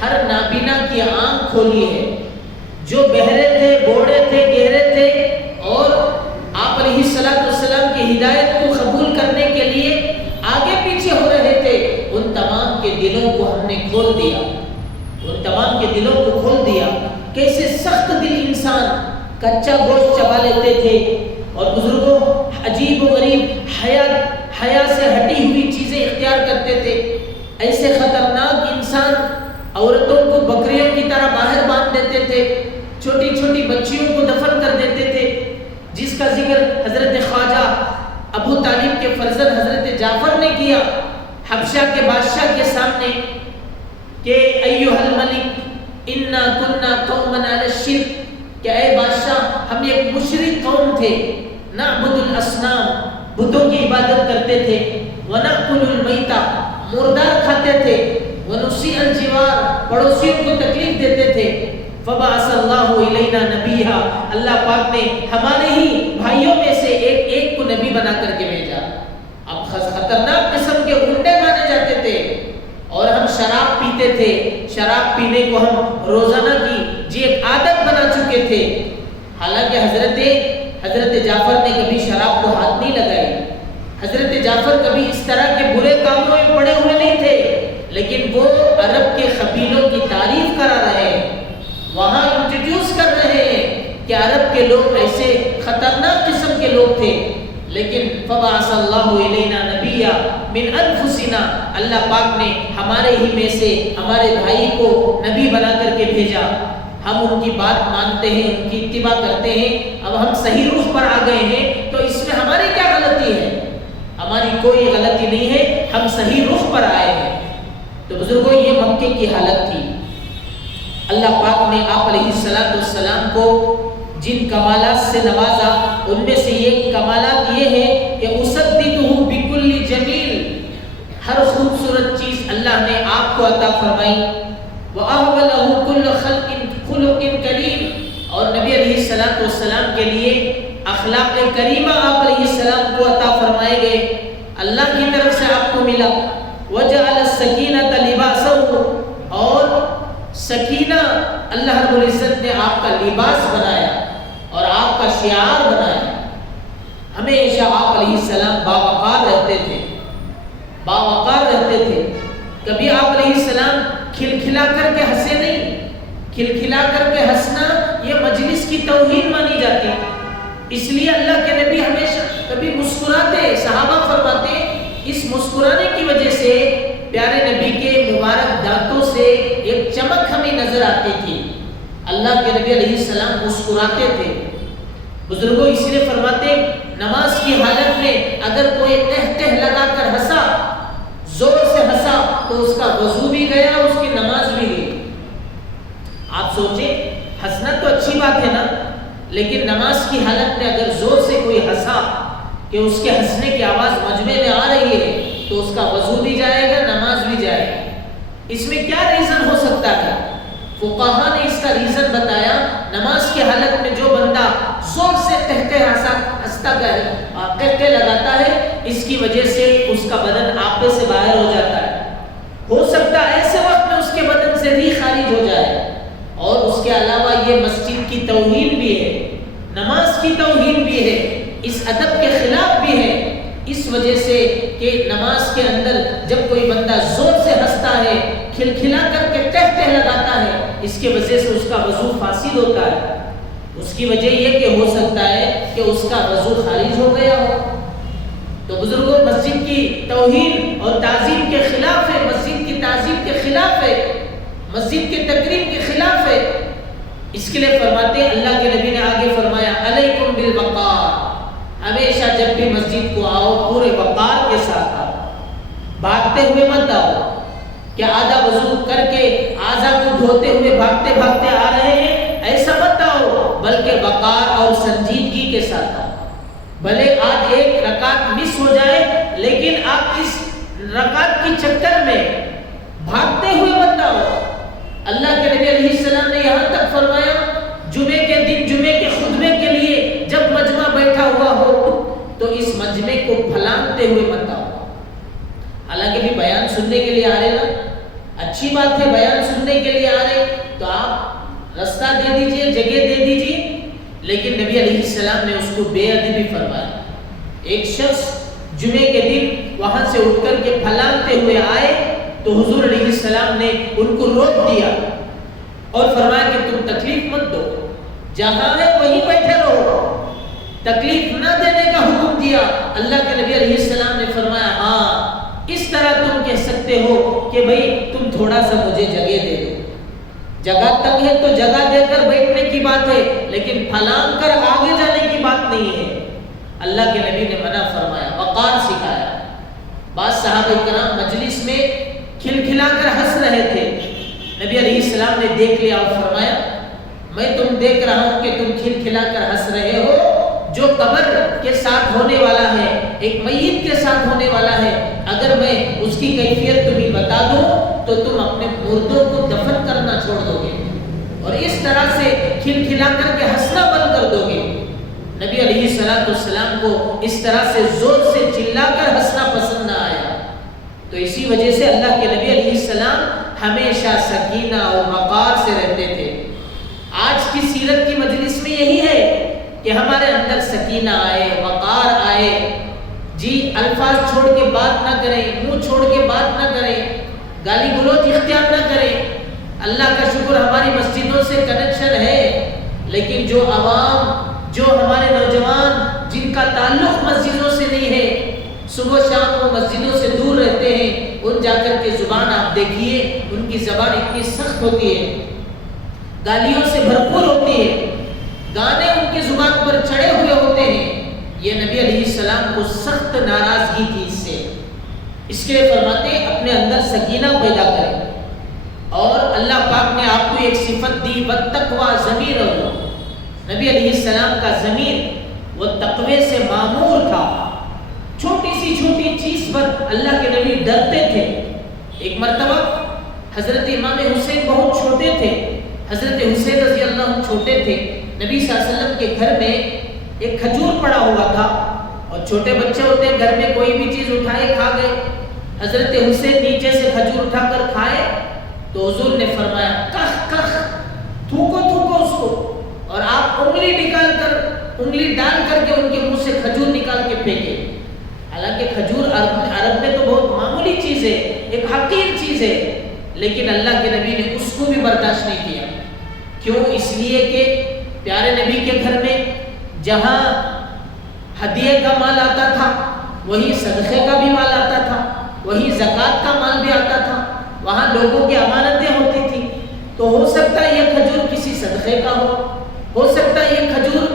ہر نابینا کی آنکھ کھولی ہے، جو بہرے تھے، بوڑے تھے، گہرے تھے اور آپ علیہ السلام کی ہدایت کو قبول کرنے کے لیے آگے پیچھے ہو رہے تھے، ان تمام کے دلوں کو ہم نے کھول دیا، ان تمام کے دلوں کو کھول دیا۔ کیسے سخت دل انسان کچا گوشت چبا لیتے تھے اور بزرگوں عجیب و غریب حیا سے ہٹی ہوئی چیزیں اختیار کرتے تھے۔ ایسے خطرناک انسان عورتوں کو بکریوں کی طرح باہر باندھ دیتے تھے، چھوٹی چھوٹی بچیوں کو دفن کر دیتے تھے، جس کا ذکر حضرت خواجہ ابو طالب کے فرزند حضرت جعفر نے کیا حبشہ کے بادشاہ کے سامنے کہ ایھا الملک انا کنا قوما علی الشرک، کہ اے بادشاہ ہم ایک مشرک قوم تھے، نعبد الاصنام، بتوں کی عبادت کرتے تھے، وَنَأْكُلُ الْمَيْتَ مردار کھاتے تھے، وَنُسِيءَ الْجِوَارَ پڑوسیوں کو تکلیف دیتے تھے۔ فَبَعَثَ اللَّهُ إِلَيْنَا نَبِيًّا اللہ پاک نے ہمارے ہی بھائیوں میں سے ایک کو نبی بنا کر کے بھیجا۔ اب خطرناک قسم کے گنڈے مانے جاتے تھے اور ہم شراب پیتے تھے، شراب پینے کو ہم روزانہ کی ایک عادت بنا چکے تھے۔ حالانکہ حضرت جعفر نے کبھی شراب کو ہاتھ نہیں لگائی، حضرت جعفر کبھی اس طرح کے برے کاموں میں پڑے ہوئے نہیں تھے، لیکن وہ عرب کے قبیلوں کی تعریف کرا رہے ہیں، وہاں انٹروڈیوس کر رہے ہیں کہ عرب کے لوگ ایسے خطرناک قسم کے لوگ تھے۔ لیکن فبعث اللہ الینا نبیا من انفسنا اللہ پاک نے ہمارے ہی میں سے ہمارے بھائی کو نبی بنا کر کے بھیجا۔ ہم ان کی بات مانتے ہیں، ان کی اتباع کرتے ہیں، اب ہم صحیح رخ پر آ گئے ہیں، تو اس میں ہماری کیا غلطی ہے؟ ہماری کوئی غلطی نہیں ہے، ہم صحیح رخ پر آئے ہیں۔ تو بزرگوں یہ مکے کی حالت تھی۔ اللہ پاک نے آپ علیہ السلام کو جن کمالات سے نوازا، ان میں سے ایک کمالات یہ ہے کہ اسددہ بکل جمیل، ہر خوبصورت چیز اللہ نے آپ کو عطا فرمائی۔ وَأَهْوَ لَهُ كُلَّ خُلُقٍ كَرِيمٍ اور نبی علیہ السلام کے لیے اخلاق کریمہ آپ علیہ السلام کو عطا فرمائے گئے، اللہ کی طرف سے آپ کو ملا۔ وَجَعَلَ السَّكِينَةَ لِبَاسَهُ اور سکینہ اللہ رب العزت نے آپ کا لباس بنایا اور آپ کا شعار بنایا۔ ہمیشہ آپ علیہ السلام باوقار رہتے تھے، باوقار رہتے تھے۔ کبھی آپ علیہ السلام کھلکھلا کر کے ہنسے نہیں۔ کھلکھلا کر کے ہنسنا یہ مجلس کی توہین مانی جاتی، اس لیے اللہ کے نبی ہمیشہ کبھی مسکراتے، صحابہ فرماتے اس مسکرانے کی وجہ سے پیارے نبی کے مبارک دانتوں سے ایک چمک ہمیں نظر آتی تھی۔ اللہ کے نبی علیہ السلام مسکراتے تھے۔ بزرگوں اس لیے فرماتے نماز کی حالت میں اگر کوئی تہ لگا کر ہنسا، زور سے ہنسا، تو اس کا وضو بھی گیا، اس کی نماز بھی گئی۔ آپ سوچیں ہنسنا تو اچھی بات ہے نا، لیکن نماز کی حالت میں اگر زور سے کوئی ہنسا کہ اس کے ہنسنے کی آواز مجمع میں آ رہی ہے، تو اس کا وضو بھی جائے گا، نماز بھی جائے گی۔ اس میں کیا ریزن ہو سکتا ہے؟ فقہاء نے اس کا ریزن بتایا، نماز کی حالت میں جو بندہ زور سے ہنستا لگاتا ہے، اس کی وجہ سے اس کا بدن آپے سے باہر ہو جاتا ہے۔ ہو سکتا ہے ایسے وقت میں اس کے بدن سے ریح خارج ہو جائے، اور اس کے علاوہ یہ مسجد کی توہین بھی ہے، نماز کی توہین بھی ہے، اس ادب کے خلاف بھی ہے۔ اس وجہ سے کہ نماز کے اندر جب کوئی بندہ زور سے ہنستا ہے، کھلکھلا کر کے تہ لگاتا ہے، اس کی وجہ سے اس کا وضو فاسد ہوتا ہے۔ اس کی وجہ یہ کہ ہو سکتا ہے کہ اس کا وضو خارج ہو گیا ہو۔ تو بزرگوں مسجد کی توہین اور تعظیم کے خلاف ہے، مسجد کی تعظیم کے خلاف ہے، مسجد کی تقریب کے خلاف ہے۔ اس کے لیے فرماتے ہیں اللہ کے نبی نے آگے فرمایا علیکم بالوقار، ہمیشہ جب بھی مسجد کو آؤ پورے وقار کے ساتھ آؤ، بھاگتے ہوئے مت آؤ کہ آدھا وضو کر کے اعضاء کو دھوتے ہوئے بھاگتے بھاگتے آ رہے ہیں، ایسا مت آؤ، بلکہ وقار اور سنجیدگی کے ساتھ آؤ۔ بھلے آج ایک رکعت مس ہو جائے، لیکن آپ اس رکعت کی چکر میں بھاگتے ہوئے مت آؤ۔ اللہ کے نبی علیہ السلام نے یہاں تک فرمایا جمعے کے دن جمعے کے خطبے کے لیے جب مجمع بیٹھا ہوا ہو تو اس مجمع کو پھلانگتے ہوئے مت آؤ۔ حالانکہ بھی بیان سننے کے لیے آ رہے نا، اچھی بات ہے، بیان سننے کے لیے آ رہے تو آپ راستہ دے دیجئے، جگہ دے دیجئے، لیکن نبی علیہ السلام نے اس کو بے ادبی فرمایا۔ ایک شخص جمعے کے دن وہاں سے اٹھ کر کے پھلانگتے ہوئے آئے تو حضور علیہ السلام نے ان کو روک دیا اور فرمایا کہ تم تکلیف مت دو، جہاں ہے وہیں بیٹھے رہو، تکلیف نہ دینے کا حکم دیا۔ اللہ کے نبی علیہ السلام نے فرمایا ہاں اس طرح تم کہہ سکتے ہو کہ بھئی تم تھوڑا سا مجھے جگہ دے دو، جگہ تک ہے تو جگہ دے کر بیٹھنے کی بات ہے، لیکن پھلانگ کر آگے جانے کی بات نہیں ہے۔ اللہ کے نبی نے منع فرمایا، وقار سکھایا۔ بعض صحابہ کرام مجلس میں کھلکھلا کر ہنس رہے تھے، نبی علیہ السلام نے دیکھ لیا اور فرمایا میں تم دیکھ رہا ہوں کہ تم کھلکھلا کر ہنس رہے ہو، جو قبر کے ساتھ ہونے والا ہے ایک میت کے ساتھ ہونے والا ہے، اگر میں اس کی کیفیت تمہیں بتا دوں تو تم اپنے مردوں کو دفن کرنا چھوڑ دو گے اور اس طرح سے کھلکھلا کر کے ہنسنا بند کر دو گے۔ نبی علیہ السلام کو اس طرح سے زور سے چلا کر ہنسنا پسند نہ آیا، تو اسی وجہ سے اللہ کے نبی علیہ السلام ہمیشہ سکینہ اور وقار سے رہتے تھے۔ آج کی سیرت کی مجلس میں یہی ہے کہ ہمارے اندر سکینہ آئے، وقار آئے، جی الفاظ چھوڑ کے بات نہ کریں، منہ چھوڑ کے بات نہ کریں، گالی گلوچ اختیار نہ کریں۔ اللہ کا شکر ہماری مسجدوں سے کنیکشن ہے، لیکن جو عوام، جو ہمارے نوجوان جن کا تعلق مسجدوں سے نہیں ہے، صبح شام وہ مسجدوں سے دور رہتے ہیں، ان جا کر کے زبان آپ دیکھیے، ان کی زبان اتنی سخت ہوتی ہے، گالیوں سے بھرپور ہوتی ہے، گانے ان کی زبان پر چڑھے ہوئے ہوتے ہیں۔ یہ نبی علیہ السلام کو سخت ناراضگی تھی اس سے، اس کے لیے فرماتے ہیں اپنے اندر سکینہ پیدا کریں۔ اور اللہ پاک نے آپ کو ایک صفت دی، وَاتَّقْوَىٰ ضمیر۔ نبی علیہ السلام کا ضمیر وہ تقوی سے معمور تھا، چھوٹی سی چھوٹی چیز پر اللہ کے نبی ڈرتے تھے۔ ایک مرتبہ حضرت امام حسین بہت چھوٹے تھے، حضرت حسین رضی اللہ عنہ چھوٹے تھے، نبی صلی اللہ علیہ وسلم کے گھر میں ایک کھجور پڑا ہوا تھا، اور چھوٹے بچے ہوتے ہیں گھر میں کوئی بھی چیز اٹھائے کھا گئے، حضرت حسین نیچے سے کھجور اٹھا کر کھائے تو حضور نے فرمایا کخ کخ، تھوکو تھوکو اس کو، اور آپ انگلی نکال کر، انگلی ڈال کر کے ان کے منہ سے کھجور نکال کے پھینکے۔ حالانکہ کھجور عرب میں تو بہت معمولی چیز ہے، ایک حقیر چیز ہے، لیکن اللہ کے نبی نے اس کو بھی برداشت نہیں کیا۔ کیوں؟ اس لیے کہ پیارے نبی کے گھر میں جہاں ہدیے کا مال آتا تھا، وہی صدقے کا بھی مال آتا تھا، وہی زکوٰۃ کا مال بھی آتا تھا، وہاں لوگوں کی امانتیں ہوتی تھی، تو ہو سکتا ہے یہ کھجور کسی صدقے کا ہو سکتا ہے یہ کھجور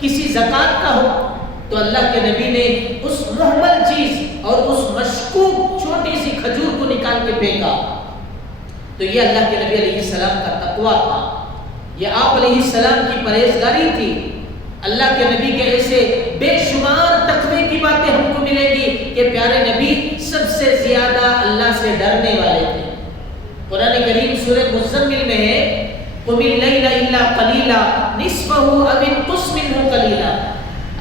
کسی زکوٰۃ کا ہو۔ تو اللہ کے نبی نے اس محمل چیز اور اس مشکوک چھوٹی سی کھجور کو نکال کے پھینکا۔ تو یہ اللہ کے نبی علیہ السلام کا تقویٰ تھا، یہ آپ علیہ السلام کی پرہیزگاری تھی۔ اللہ کے نبی کے ایسے بے شمار تقوی کی باتیں ہم کو ملیں گی کہ پیارے نبی سب سے زیادہ اللہ سے ڈرنے والے تھے۔ قرآن کریم سورہ مزمل میں ہے قُمِ اللَّيْلَ إِلَّا قَلِيلًا نِصْفَهُ أَوِ انقُصْ مِنْهُ قَلِيلًا۔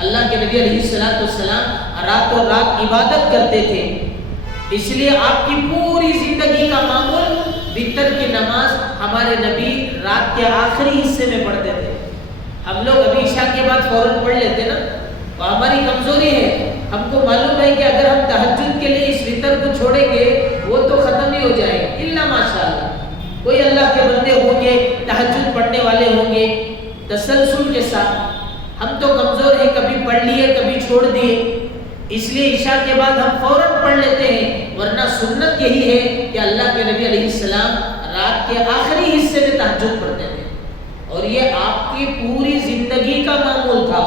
اللہ کے نبی علیہ السلام رات و رات عبادت کرتے تھے، اس لیے آپ کی پوری زندگی کا معمول وتر کی نماز ہمارے نبی رات کے آخری حصے میں پڑھتے تھے۔ ہم لوگ ابھی عشاء کے بعد فوراً پڑھ لیتے نا، وہ ہماری کمزوری ہے۔ ہم کو معلوم ہے کہ اگر ہم تہجد کے لیے اس وتر کو چھوڑیں گے وہ تو ختم ہی ہو جائے گا، الا ماشاءاللہ کوئی اللہ کے بندے ہوں گے تہجد پڑھنے والے ہوں گے تسلسل کے ساتھ۔ ہم تو کمزور ہیں، کبھی پڑھ لیے کبھی چھوڑ دیے، اس لیے عشاء کے بعد ہم فوراً پڑھ لیتے ہیں، ورنہ سنت یہی ہے کہ اللہ کے نبی علیہ السلام رات کے آخری حصے میں تہجد پڑھتے تھے، اور یہ آپ کی پوری زندگی کا معمول تھا۔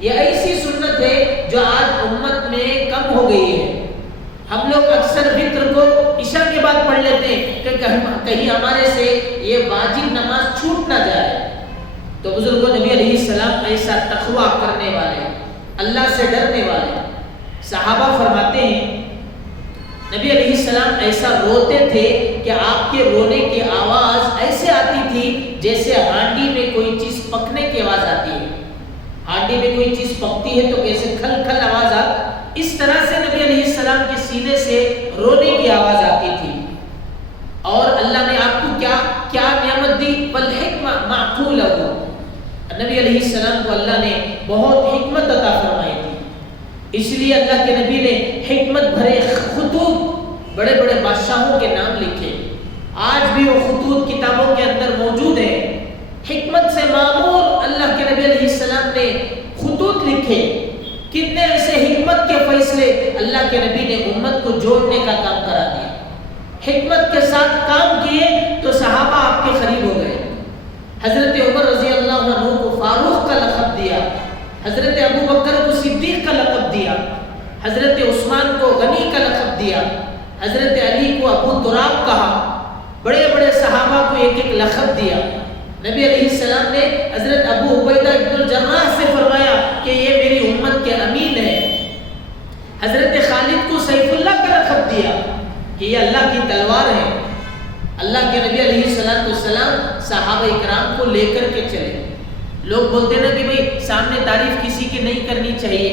یہ ایسی سنت ہے جو آج امت میں کم ہو گئی ہے۔ ہم لوگ اکثر وتر کو عشاء کے بعد پڑھ لیتے ہیں کہ کہیں ہمارے سے یہ واجب نماز چھوٹ نہ جائے۔ تو بزرگوں، نبی علیہ السلام ایسا تقویٰ کرنے والے، اللہ سے ڈرنے والے، صحابہ فرماتے ہیں نبی علیہ السلام ایسا روتے تھے کہ آپ کے رونے کی آواز ایسے آتی تھی جیسے ہانڈی میں کوئی چیز پکنے کی آواز آتی ہے۔ ہانڈی میں کوئی چیز پکتی ہے تو کیسے کھل کھل آواز آتی، اس طرح سے نبی علیہ السلام کے سینے سے رونے کی آواز آتی تھی۔ اور اللہ نے آپ کو کیا نعمت دی، والحکمہ معقولہ، نبی علیہ السلام کو اللہ نے بہت حکمت عطا فرمائی تھی، اس لیے اللہ کے نبی نے حکمت بھرے خطوط بڑے بڑے بادشاہوں کے نام لکھے۔ آج بھی وہ خطوط کتابوں کے اندر موجود ہیں۔ حکمت سے معمور اللہ کے نبی علیہ السلام نے خطوط لکھے، کتنے ایسے حکمت کے فیصلے اللہ کے نبی نے امت کو جوڑنے کا کام کرا دیا۔ حکمت کے ساتھ کام کیے تو صحابہ آپ کے قریب ہو گئے۔ حضرت عمر رضی اللہ عنہ کو فاروق کا لقب دیا، حضرت ابو بکر کو صدیق کا لقب دیا، حضرت عثمان کو غنی کا لقب دیا، حضرت علی کو ابو تراب کہا، بڑے بڑے صحابہ کو ایک ایک لقب دیا۔ نبی علیہ السلام نے حضرت ابو عبیدہ بن الجراح سے فرمایا کہ یہ میری امت کے امین ہے۔ حضرت خالد کو سیف اللہ کا لقب دیا کہ یہ اللہ کی تلوار ہے. اللہ کے نبی علیہ السلام صحابہ اکرام کو لے کر کے چلے. لوگ بولتے نا کہ بھئی سامنے تعریف کسی کی نہیں کرنی چاہیے.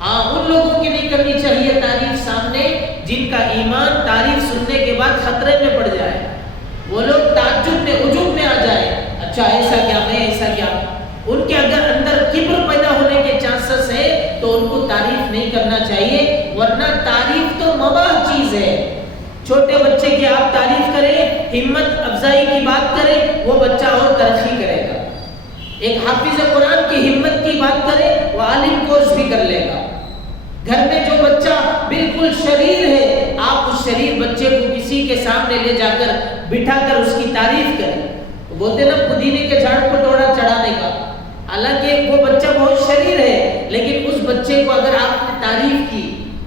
ہاں ان لوگوں کی نہیں کرنی چاہیے تعریف سامنے جن کا ایمان تعریف سننے کے بعد خطرے میں پڑ جائے. وہ لوگ تعجب میں عجب میں آ جائے, اچھا ایسا کیا, میں ایسا کیا. ان کے اگر اندر کبر پیدا ہونے کے چانسز ہے تو ان کو تعریف نہیں کرنا چاہیے, ورنہ تعریف تو مباح چیز ہے. چھوٹے بچے کی آپ تعریف کریں, ہمت افزائی کی بات کریں, وہ بچہ اور ترقی کرے گا. ایک حافظ قرآن کی ہمت کی بات کریں, وہ عالم کورس بھی کر لے گا. گھر میں جو بچہ بالکل شریر ہے, آپ اس شریر بچے کو کسی کے سامنے لے جا کر بٹھا کر اس کی تعریف کریں. بولتے نا پودینے کے جھاڑ کو ڈوڑا چڑھانے کا. حالانکہ وہ بچہ بہت شریر ہے, لیکن اس بچے کو اگر آپ نے تعریف کی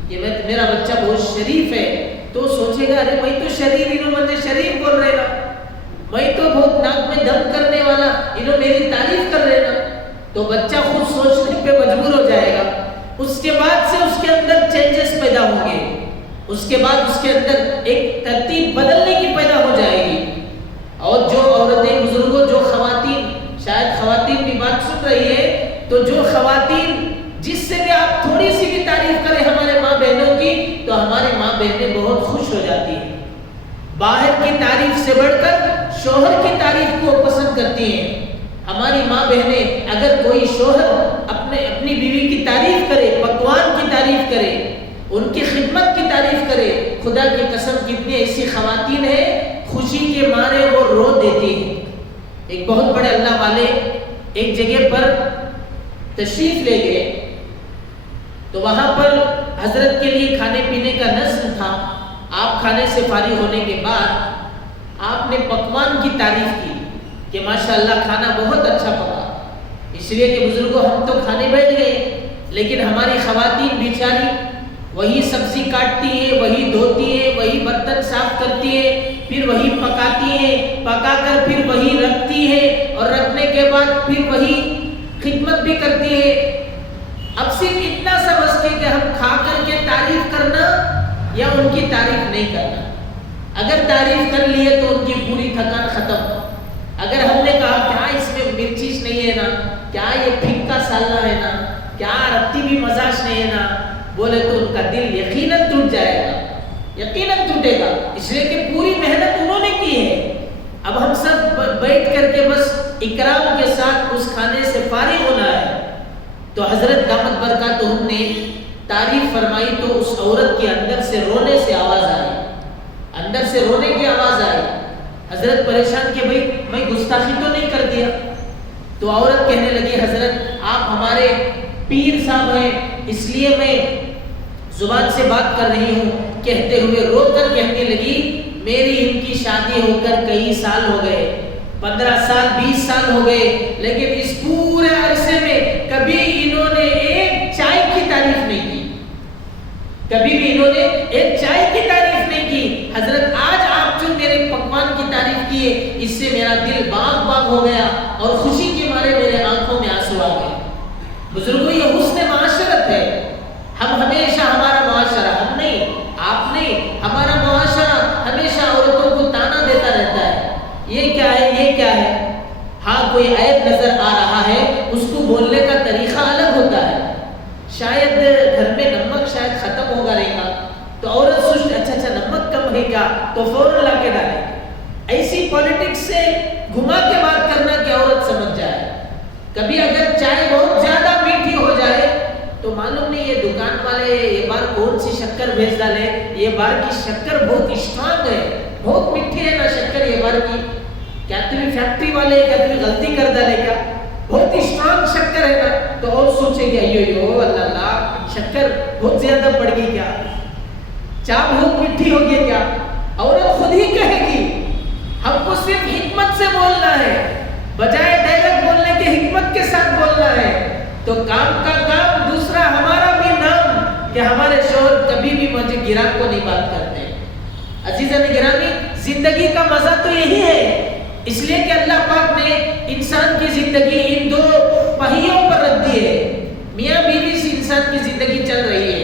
کہ میرا بچہ بہت شریف ہے, تو سوچے گا ارے میں تو شریر, انہوں مجھے شریف بول رہے نا, میں تو بہت ناک میں دم کرنے والا, انہوں میری تعریف کر رہے نا. تو بچہ خود سوچنے پہ مجبور ہو جائے گا. اس کے بعد سے اس کے اندر چینجز پیدا ہوں گے, اس کے بعد اس کے اندر ایک ترتیب بدلنے کی پیدا ہو جائے گی. اور جو عورتیں, بزرگوں, جو خواتین, شاید خواتین بھی بات سن رہی ہے, تو جو خواتین جس سے بھی آپ تھوڑی سی بھی تعریف کریں ہمارے ماں بہنوں کی, تو ہماری ماں بہنیں بہت خوش ہو جاتی ہیں. باہر کی تعریف سے بڑھ کر شوہر کی تعریف کو پسند کرتی ہیں. ہماری ماں بہنیں اگر کوئی شوہر اپنی بیوی کی تعریف کرے, پکوان کی تعریف کرے, ان کی خدمت کی تعریف کرے, خدا کی قسم کتنی ایسی خواتین ہیں خوشی کے مارے وہ رو دیتی ہیں. ایک بہت بڑے اللہ والے ایک جگہ پر تشریف لے گئے, تو وہاں پر حضرت کے لیے کھانے پینے کا نظم تھا. آپ کھانے سے فارغ ہونے کے بعد آپ نے پکوان کی تعریف کی کہ ماشاءاللہ کھانا بہت اچھا پکا. اس لیے کہ بزرگوں ہم تو کھانے بیٹھ گئے, لیکن ہماری خواتین بیچاری وہی سبزی کاٹتی ہیں, وہی دھوتی ہیں, وہی برتن صاف کرتی ہیں, پھر وہی پکاتی ہیں, پکا کر پھر وہی رکھتی ہیں, اور رکھنے کے بعد پھر وہی خدمت بھی کرتی ہے. اب صرف اتنا سا بس کہ ہم کھا کر کے تعریف کرنا یا ان کی تعریف نہیں کرنا. اگر تعریف کر لیے تو ان کی پوری تھکان ختم. اگر ہم نے کہا کیا اس میں مرچیش نہیں ہے نا, کیا یہ پھیکا سالنا ہے نا, کیا رتی بھی مزاج نہیں ہے نا, بولے تو ان کا دل یقیناً ٹوٹ جائے گا, یقیناً ٹوٹے گا. اس لیے کہ پوری محنت انہوں نے کی ہے. اب ہم سب بیٹھ کر کے بس اکرام کے ساتھ اس کھانے سے فارغ ہونا ہے. تو حضرت دامت برکاتہم نے تعریف فرمائی تو اس عورت کے اندر سے رونے سے آواز آئی, اندر سے رونے کی آواز آئی. حضرت پریشان کہ بھئی میں گستاخی تو نہیں کر دیا. تو عورت کہنے لگی حضرت آپ ہمارے پیر صاحب ہیں, اس لیے میں زبان سے بات کر رہی ہوں. کہتے ہوئے رو کر کہنے لگی میری ان کی شادی ہو کر کئی سال ہو گئے, 15 سال 20 سال ہو گئے, لیکن اس پورے عرصے میں کبھی انہوں نے ایک چائے کی تعریف نہیں کی, کبھی بھی انہوں نے ایک چائے کی تعریف نہیں کی. حضرت آج آپ جو میرے پکوان کی تعریف کیے, اس سے میرا دل باغ باغ ہو گیا اور خوشی کے مارے میرے آنکھوں میں آنسو آ گئے. بزرگوں یہ حسن معاشرت ہے. ہم ہمیشہ ہمارا معاشرہ, ہم نہیں آپ نہیں, ہمارا معاشرہ ہمیشہ عورتوں کو تانا دیتا رہتا ہے, یہ کیا ہے, یہ کیا ہے. ہاں کوئی عیب نظر آ رہا ہے, اس کو بولنے کا طریقہ الگ ہوتا ہے. شاید گھر میں نمک شاید ختم ہوگا رہے گا, تو عورت سوچتی اچھا نمک کم ہے کیا, تو فوراً لا کے ڈالے. ایسی پولیٹکس سے گھما کے بات کرنا کہ عورت سمجھ جائے. کبھی اگر چائے بہت زیادہ میٹھی ہو جائے تو معلوم نہیں یہ دکان والے یہ بار کون سی شکر بھیج ڈالے, یہ بار کی شکر بہت اسٹرانگ ہے, بہت میٹھی ہے نا شکر یہ بار کی, کیا تمہیں فیکٹری والے کیا تمہیں غلطی کر ڈالے کیا, بہت اسٹرانگ شکر ہے نا. تو اور سوچے گا یو اللہ شکر بہت زیادہ پڑ گئی کیا, چاہ بہت میٹھی ہو گئی کیا. عورت خود ہی کہے گی ہم کو صرف حکمت سے بولنا ہے, بجائے ڈائریکٹ بولنے کے حکمت کے ساتھ بولنا ہے. تو کام کا کام, دوسرا ہمارا بھی نام کہ ہمارے شوہر کبھی بھی مجھے گرا کو نہیں بات کرتے. عزیزان گرامی, زندگی کا مزہ تو یہی ہے. اس لیے کہ اللہ پاک نے انسان کی زندگی ان دو پہیوں پر رکھ دی ہے. میاں بیوی سے انسان کی زندگی چل رہی ہے.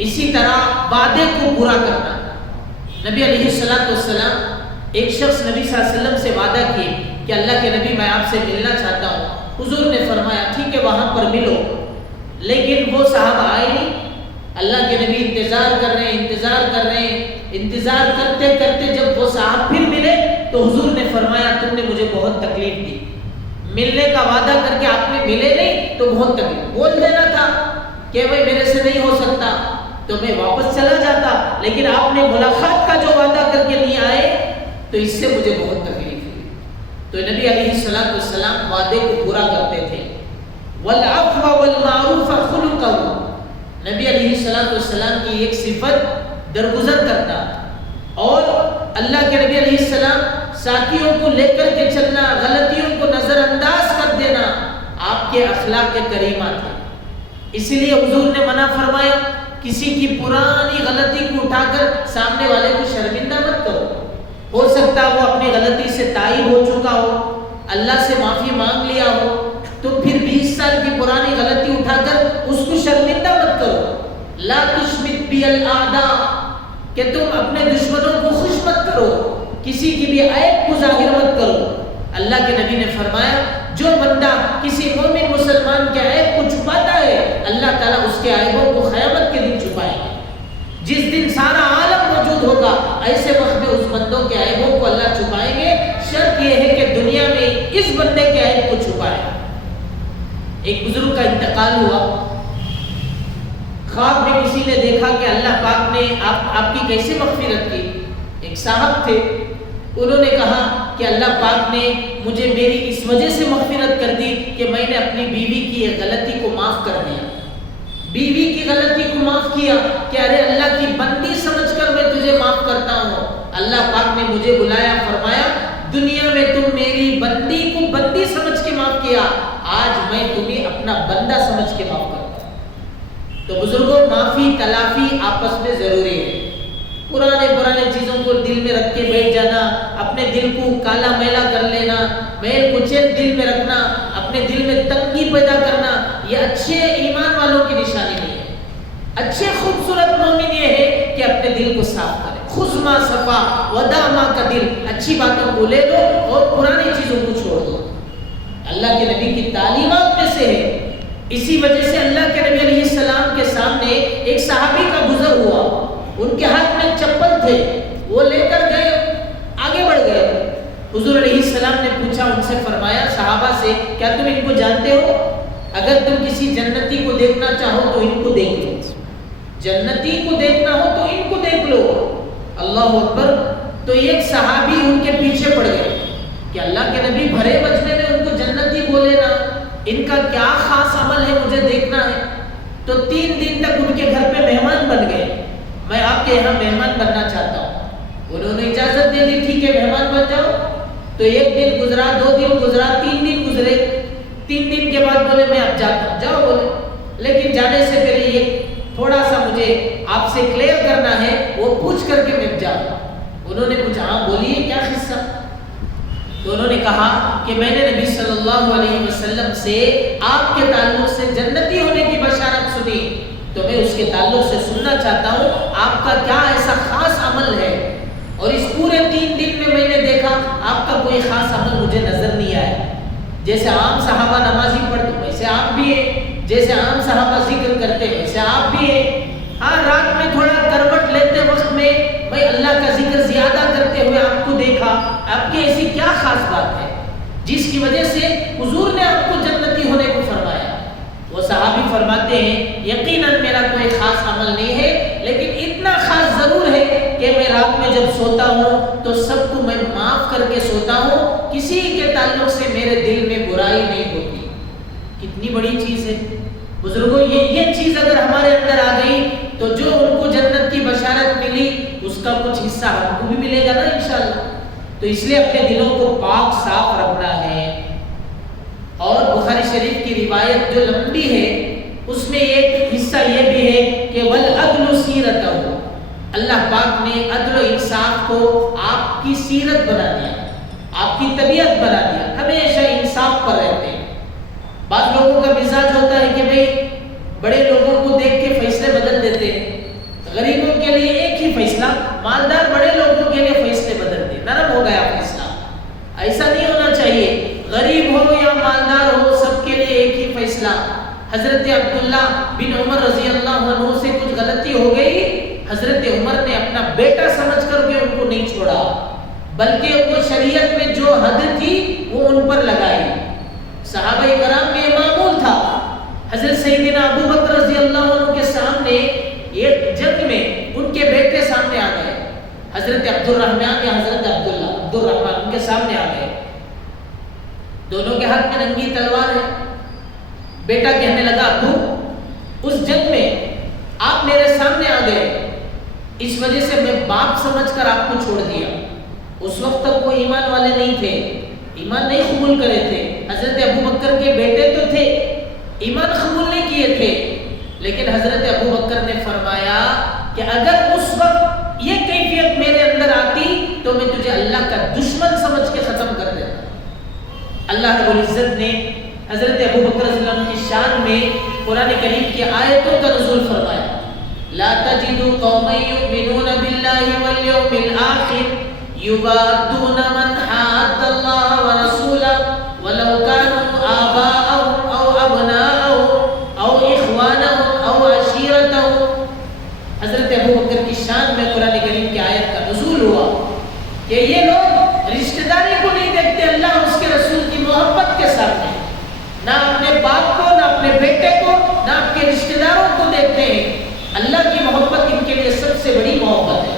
اسی طرح وعدے کو پورا کرنا. نبی علیہ السلام ایک شخص نبی صلی اللہ علیہ وسلم سے وعدہ کیے کہ اللہ کے نبی میں آپ سے ملنا چاہتا ہوں. حضور نے فرمایا ٹھیک ہے وہاں پر ملو، لیکن وہ صحابہ آئے نہیں. اللہ کے نبی انتظار کر رہے ہیں. انتظار کرتے کرتے جب وہ صاحب پھر ملے تو حضور نے فرمایا تم نے مجھے بہت تکلیف دی، ملنے کا وعدہ کر کے آپ نے ملے نہیں تو بہت تکلیف. بول دینا تھا کہ بھائی میرے سے نہیں ہو سکتا تو میں واپس چلا جاتا، لیکن آپ نے ملاقات کا جو وعدہ کر کے نہیں آئے تو اس سے مجھے بہت تکلیف ہوئی. تو نبی علیہ السلام وعدے کو پورا کرتے تھے. والعفو والمعروف خلقہ، نبی علیہ السلام کی ایک صفت درگزر کرنا، اور اللہ کے نبی علیہ السلام ساتھیوں کو لے کر کے چلنا، غلطیوں کو نظر انداز کر دینا آپ کے اخلاق کریمہ تھے. اسی لیے حضور نے منع فرمایا کسی کی پرانی غلطی کو اٹھا کر سامنے والے کو شرمندہ مت کرو. ہو سکتا وہ اپنی غلطی سے تائب ہو چکا ہو، اللہ سے معافی مانگ لیا ہو، تو پھر 20 سال کی پرانی غلطی اٹھا کر اس کو شرمندہ مت کرو. لا تشمت بی الاعداء، کہ تم اپنے دشمنوں کو خوش مت کرو، کسی کی بھی عیب کو ظاہر مت کرو. اللہ کے نبی نے فرمایا جو بندہ کسی مومن مسلمان کے عیب کو چھپاتا ہے اللہ تعالیٰ اس کے عیبوں کو قیامت کے دن چھپائے گا. جس دن سارا عالم موجود ہوگا ایسے وقت میں اس بندوں کے عیبوں کو اللہ چھپائیں گے. شرط یہ ہے کہ دنیا میں اس بندے کے عیب کو چھپائے. ایک بزرگ کا انتقال ہوا، خواب میں کسی نے دیکھا کہ اللہ پاک نے آپ کی کیسے مغفرت کی. ایک صاحب تھے، انہوں نے کہا کہ اللہ پاک نے مجھے میری اس وجہ سے مغفرت کر دی کہ میں نے اپنی بیوی کی ایک غلطی کو معاف کر دیا. بیوی کی غلطی کو معاف کیا کہ ارے اللہ کی بندی سمجھ کر میں تجھے معاف کرتا ہوں. اللہ پاک نے مجھے بلایا، فرمایا دنیا میں تم میری بندی کو بندی سمجھ کے معاف کیا، آج میں تمہیں اپنا بندہ سمجھ کے معاف کرتا ہوں. تو بزرگوں معافی تلافی آپس میں ضروری ہے. پرانے چیزوں کو دل میں رکھ کے بیٹھ جانا، اپنے دل کو کالا میلا کر لینا، میل کچیل دل میں رکھنا، اپنے دل میں تنگی پیدا کرنا، یہ اچھے ایمان والوں کی نشانی نہیں ہے. اچھے خوبصورت مومن یہ ہے کہ اپنے دل کو صاف کرے. خذ ما صفا ودع ما کا دل، اچھی باتوں کو لے لو اور پرانی چیزوں کو چھوڑ دو. اللہ کے نبی کی تعلیمات میں سے ہے. اسی وجہ سے اللہ کے نبی علیہ السلام کے سامنے ایک صحابی کا گزر ہوا، ان کے ہاتھ میں چپل تھے، وہ لے کر گئے، آگے بڑھ گئے. حضور علیہ السلام نے پوچھا ان سے، فرمایا صحابہ سے کیا تم ان کو جانتے ہو؟ اگر تم کسی جنتی کو دیکھنا چاہو تو ان کو دیکھ لو، جنتی کو دیکھنا ہو تو ان کو دیکھ لو. اللہ اکبر. تو ایک صحابی ان کے پیچھے پڑ گئے کہ اللہ کے نبی بھرے بجنے میں ان کو جنتی بولے نا، ان کا کیا خاص عمل ہے مجھے دیکھنا ہے. تو 3 دن تک ان کے گھر پہ مہمان بن گئے. میں آپ کے یہاں مہمان بننا چاہتا ہوں. انہوں نے اجازت دے دی، ٹھیک ہے مہمان بن جاؤ. تو 1 دن گزرا، 2 دن گزرا، 3 دن گزرے. 3 دن کے بعد بولے میں اب جاتا ہوں. جاؤ بولے، لیکن جانے سے پہلے یہ تھوڑا سا مجھے آپ سے کلیئر کرنا ہے، وہ پوچھ کر کے میں جاؤں. انہوں نے پوچھا ہاں بولیے کیا قصہ. تو انہوں نے کہا کہ میں نے نبی صلی اللہ علیہ وسلم سے آپ کے تعلق سے جنتی ہونے کی بشارت سنی، تو میں اس کے تعلق سے سننا چاہتا ہوں آپ کا کیا ایسا خاص عمل ہے. اور اس پورے 3 دن میں نے دیکھا آپ کا کوئی خاص عمل مجھے نظر نہیں آیا. جیسے عام صحابہ نمازی پڑھتے ویسے آپ بھی ہیں، جیسے عام صحابہ ذکر کرتے ویسے آپ بھی ہیں. ہاں رات میں تھوڑا کروٹ لیتے وقت میں اللہ کا ذکر زیادہ کرتے ہوئے آپ کو دیکھا. آپ کی ایسی کیا خاص بات ہے جس کی وجہ سے حضور نے آپ کو جنتی ہونے کو فرمایا؟ وہ صحابی فرماتے ہیں یقیناً میرا کوئی خاص عمل نہیں ہے، لیکن اتنا خاص ضرور ہے کہ میں رات میں جب سوتا ہوں تو سب کو میں معاف کر کے سوتا ہوں، کسی کے تعلق سے میرے دل میں برائی نہیں ہوتی. کتنی بڑی چیز ہے بزرگوں. یہ چیز اگر ہمارے اندر آ گئی تو جو ان کو جنت کی بشارت ملی اس کا کچھ حصہ ہم کو بھی ملے گا نا انشاءاللہ. تو اس لیے اپنے دلوں کو پاک صاف رکھنا ہے. اور بخاری شریف کی روایت جو لمبی ہے اس میں ایک حصہ یہ بھی ہے کہ والعدل سیرتہ، اللہ پاک نے عدل و انصاف کو آپ کی سیرت بنا دیا، آپ کی طبیعت بنا دیا. ہمیشہ انصاف پر رہتے ہیں. بعض لوگوں کا مزاج ہوتا ہے کہ بھئی بڑے لوگوں کو دیکھ کے فیصلے بدل دیتے ہیں. مالدار بڑے لوگوں کے لیے فیصلے بدلتے، نرم ہو گیا فیصلہ. ایسا نہیں ہونا چاہیے، غریب ہو یا مالدار ہو سب کے لیے ایک ہی فیصلہ. حضرت عبداللہ بن عمر رضی اللہ عنہ سے کچھ غلطی ہو گئی، حضرت عمر نے اپنا بیٹا سمجھ کر کے ان کو نہیں چھوڑا، بلکہ وہ شریعت میں جو حد تھی وہ ان پر لگائی. صحابہ کرام میں معمول تھا. حضرت سیدنا ابو بکر رضی اللہ عنہ کے سامنے ایک جنگ میں ان کے بیٹے سامنے آ گئے، حضرت عبد الرحمن یا حضرت عبد الرحمن ان کے سامنے آ گئے. دونوں کے ہاتھ میں ننگی تلوار ہے. بیٹا کہنے لگا ابو اس جنگ میں آپ میرے سامنے آ گئے، اس وجہ سے میں باپ سمجھ کر آپ کو چھوڑ دیا. اس وقت تک وہ ایمان والے نہیں تھے، ایمان نہیں قبول کرے تھے. حضرت ابو بکر کے بیٹے تو تھے، ایمان قبول نہیں کیے تھے، لیکن حضرت ابو بکر نے فرمایا کہ اگر اس وقت یہ کیفیت میرے اندر آتی تو میں تجھے اللہ کا دشمن سمجھ کے ختم کر دیتا. اللہ رب العزت نے حضرت ابو بکر رضی اللہ عنہ کی شان میں قرآن کریم کی آیتوں کا نزول فرمایا. لا تجد قوما يؤمنون بالله واليوم الآخر يوادون من حاد الله ورسوله ولو كانوا آباءهم أو أبناءهم أو إخوانهم أو عشيرتهم. حضرت ابو بکر کی شان میں قرآن کریم کی آیت کا نزول ہوا کہ یہ لوگ رشتہ داری کو نہیں دیکھتے اللہ اور اس کے رسول کی محبت کے سامنے، نہ اپنے باپ کو، نہ اپنے بیٹے کو، نہ آپ کے رشتہ داروں کو دیکھتے ہیں. اللہ کی محبت ان کے لیے سب سے بڑی محبت ہے.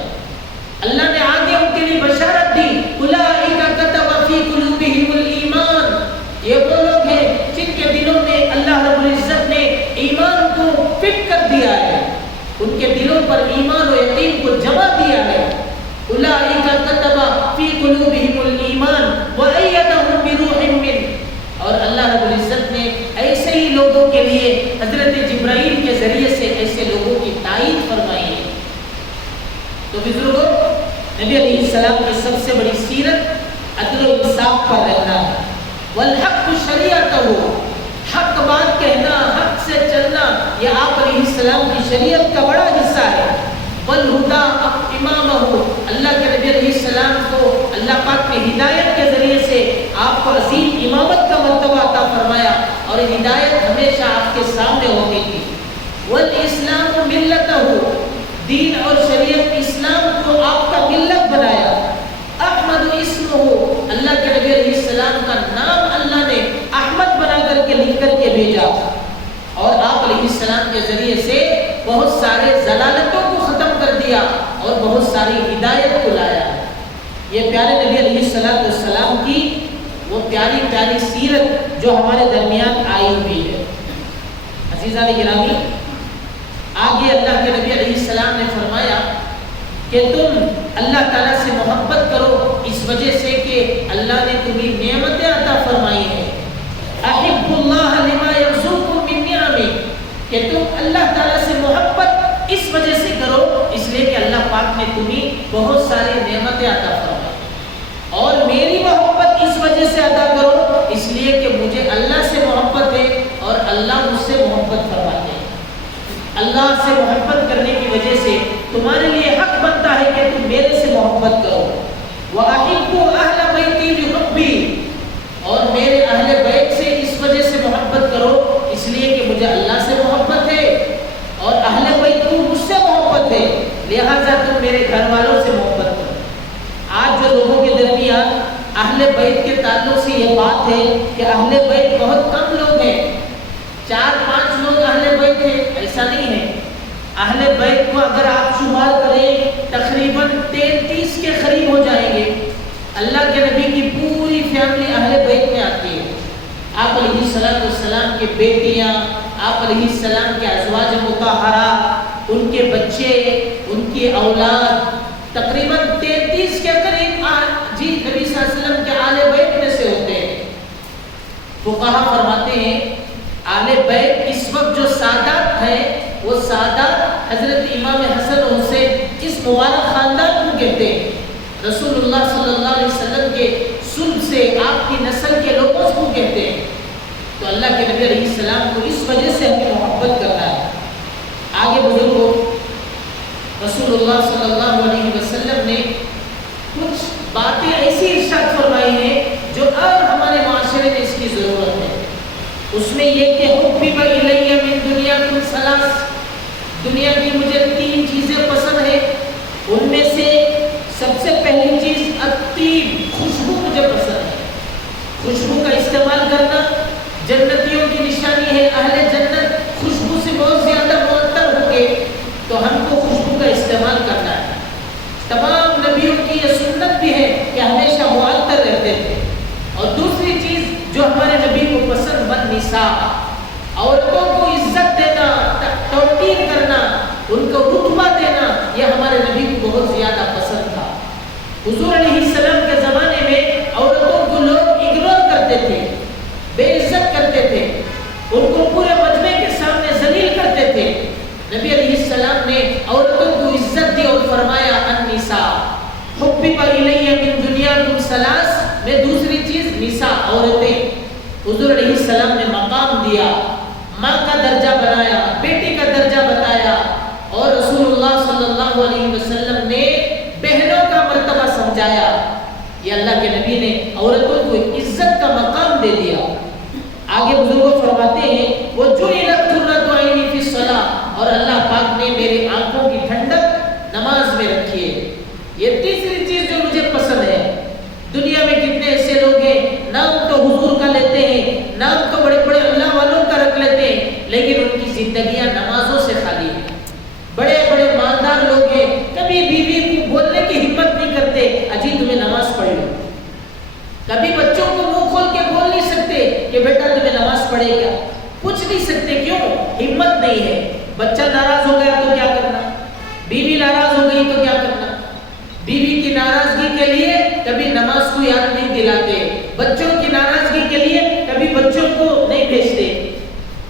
اللہ نے آگے ان کے لیے بشارت دی، اولئک کتب فی قلوبہم الایمان. یہ وہ لوگ ہیں جن کے دلوں میں اللہ رب العزت نے ایمان کو فٹ کر دیا ہے، ان کے دلوں پر ایمان و یقین کو جمع دیا ہے. اولئک کتب فی قلوبہم الایمان وایدہم بروح منہ. اور اللہ رب العزت نے ایسے ہی لوگوں کے لیے حضرت جبرائیل کے ذریعے سے ایسے لوگوں کی تائید فرمائی ہے. تو بزرگوں، نبی علیہ السلام کی سب سے بڑی سیرت عدل و انصاف پر رہنا ہے. والحق شریعتہ، حق بات کہنا، حق سے چلنا، یہ آپ علیہ السلام کی شریعت کا بڑا حصہ ہے. والہدی امامہ، اللہ کے نبی علیہ السلام کو اللہ پاک نے ہدایت کے ذریعے سے آپ کو عظیم امامت کا مرتبہ عطا فرمایا، اور ہدایت ہمیشہ آپ کے سامنے ہوتی تھی. والاسلام ملتہ، دین اور شریعت اسلام کو آپ کا ملت بنایا. احمد اسمہ، اللہ کے نبی علیہ السلام کا نام اللہ نے احمد بنا کر کے لکھ کر کے بھیجا، اور آپ علیہ السلام کے ذریعے سے بہت سارے ضلالتوں کو ختم کر دیا اور بہت ساری ہدایت کو لایا. یہ پیارے نبی علیہ السلام کی وہ پیاری پیاری سیرت جو ہمارے درمیان آئی ہوئی ہے. عزیزان گرامی، آگے اللہ کے نبی علیہ السلام نے فرمایا کہ تم اللہ تعالیٰ سے محبت کرو اس وجہ سے کہ اللہ نے تمہیں نعمتیں عطا فرمائی ہیں. احب اللہ لما یرزقکم من نعمہ، کہ تم اللہ تعالیٰ سے محبت اس وجہ سے کرو اس لیے کہ اللہ پاک نے تمہیں بہت ساری نعمتیں عطا فرمائی. اور میری محبت اس وجہ سے ادا کرو اس لیے کہ مجھے اللہ سے محبت ہے اور اللہ مجھ سے محبت فرماتے ہیں. اللہ سے محبت کرنے کی وجہ سے تمہارے لیے حق بنتا ہے کہ تم میرے سے محبت کرو. وَأَحِبُّ أَهْلَ بَيْتِي بِحُبِّي، اور میرے اہل بیت سے اس وجہ سے محبت کرو اس لیے کہ مجھے اللہ سے محبت ہے اور اہل بیت کو مجھ سے محبت ہے، لہٰذا تم میرے گھر والوں سے محبت کرو. آج جو لوگوں کے درمیان اہل بیت کے تعلق سے یہ بات ہے کہ اہل بیت بہت کم لوگ ہیں، 4-5 لوگ اہل بیت ہیں، ایسا نہیں ہے. اہل بیت کو اگر آپ شمار کریں تقریباً 33 کے قریب ہو جائیں گے. اللہ کے نبی کی پوری فیملی اہل بیت میں آتی ہے. آپ علیہ السلام کے بیٹیاں، آپ علیہ السلام کے ازواج مطہرات، ان کے بچے، ان کی اولاد تقریباً 33 کے قریب جی نبی صلی اللہ علیہ وسلم کے آل بیت میں سے ہوتے ہیں. فقہا فرماتے ہیں آل بیت اس وقت جو سادات ہیں وہ سادات حضرت امام حسن و حسین اس مبارک خاندان کو کہتے ہیں. رسول اللہ صلی اللہ علیہ وسلم کے سلب سے آپ کی نسل کے لوگوں کو کہتے ہیں. تو اللہ کے نبی علیہ السلام کو اس وجہ سے ہمیں محبت کرنا ہے. آگے بزرگوں، رسول اللہ صلی اللہ علیہ وسلم اس میں یہ کہ حبب الی من دنیاکم ثلاث، دنیا کی مجھے 3 چیزیں پسند ہیں، ان میں سے سب سے پہلی چیز الطیب، خوشبو مجھے پسند ہے۔ خوشبو کا استعمال کرنا جنتیوں کی نشانی ہے، اہل جنت خوشبو سے بہت زیادہ معطر ہوں گے، تو ہم کو خوشبو کا استعمال کرنا ہے۔ تمام نبیوں کی یہ سنت بھی ہے کہ ہمیشہ معطر رہتے تھے۔ اور دوسری چیز جو ہمارے نبی کو پسند، والنساء، عورتوں کو عزت دینا، توقیر کرنا، ان کو رتبہ دینا، یہ ہمارے نبی کو بہت زیادہ پسند تھا۔ حضور علیہ السلام کے زمانے میں عورتوں کو لوگ اگنور کرتے تھے، بے عزت کرتے تھے، ان کو پورے مجمع کے سامنے ذلیل کرتے تھے۔ نبی علیہ السلام نے عورتوں کو عزت دی اور فرمایا النساء حبب الی من دنیاکم ثلاث، میں دوسری چیز نساء، عورتیں۔ حضور علیہ السلام نے مقام دیا، ماں کا درجہ بنایا، بیٹی کا درجہ بتایا، اور رسول اللہ صلی اللہ علیہ وسلم نے بہنوں کا مرتبہ سمجھایا۔ یہ اللہ کے نبی نے عورتوں کو عزت کا مقام دے دیا۔ آگے بزرگوں فرماتے ہیں وَجُعِلَتْ قُرَّةُ عَيْنِي فِي الصَّلَاةِ، اور اللہ پاک نے میرے آنکھوں کی ٹھنڈک نماز میں رکھی ہے۔ یہ تیسری چیز جو مجھے پسند ہے۔ دنیا میں کتنے ایسے لوگ ہیں، نام تو حضور کا لیتے ہیں، نام تو بڑے بڑے اللہ والوں کا رکھ لیتے ہیں، لیکن ان کی زندگیاں نمازوں سے خالی ہیں۔ بڑے بڑے مالدار لوگ ہیں، کبھی بیوی کو بولنے کی ہمت نہیں کرتے اجی تمہیں نماز پڑھ لو۔ کبھی بچوں کو منہ کھول کے بول نہیں سکتے کہ بیٹا تمہیں نماز پڑھے کیا، پوچھ نہیں سکتے، کیوں؟ ہمت نہیں ہے۔ بچہ ناراض ہو گیا تو کیا کرنا، بیوی ناراض ہو گئی تو کیا کرنا، بیوی کی ناراضگی کے لیے کبھی نماز کو یاد نہیں دلاتے، بچوں کی ناراضگی کے لیے کبھی بچوں کو نہیں بھیجتے۔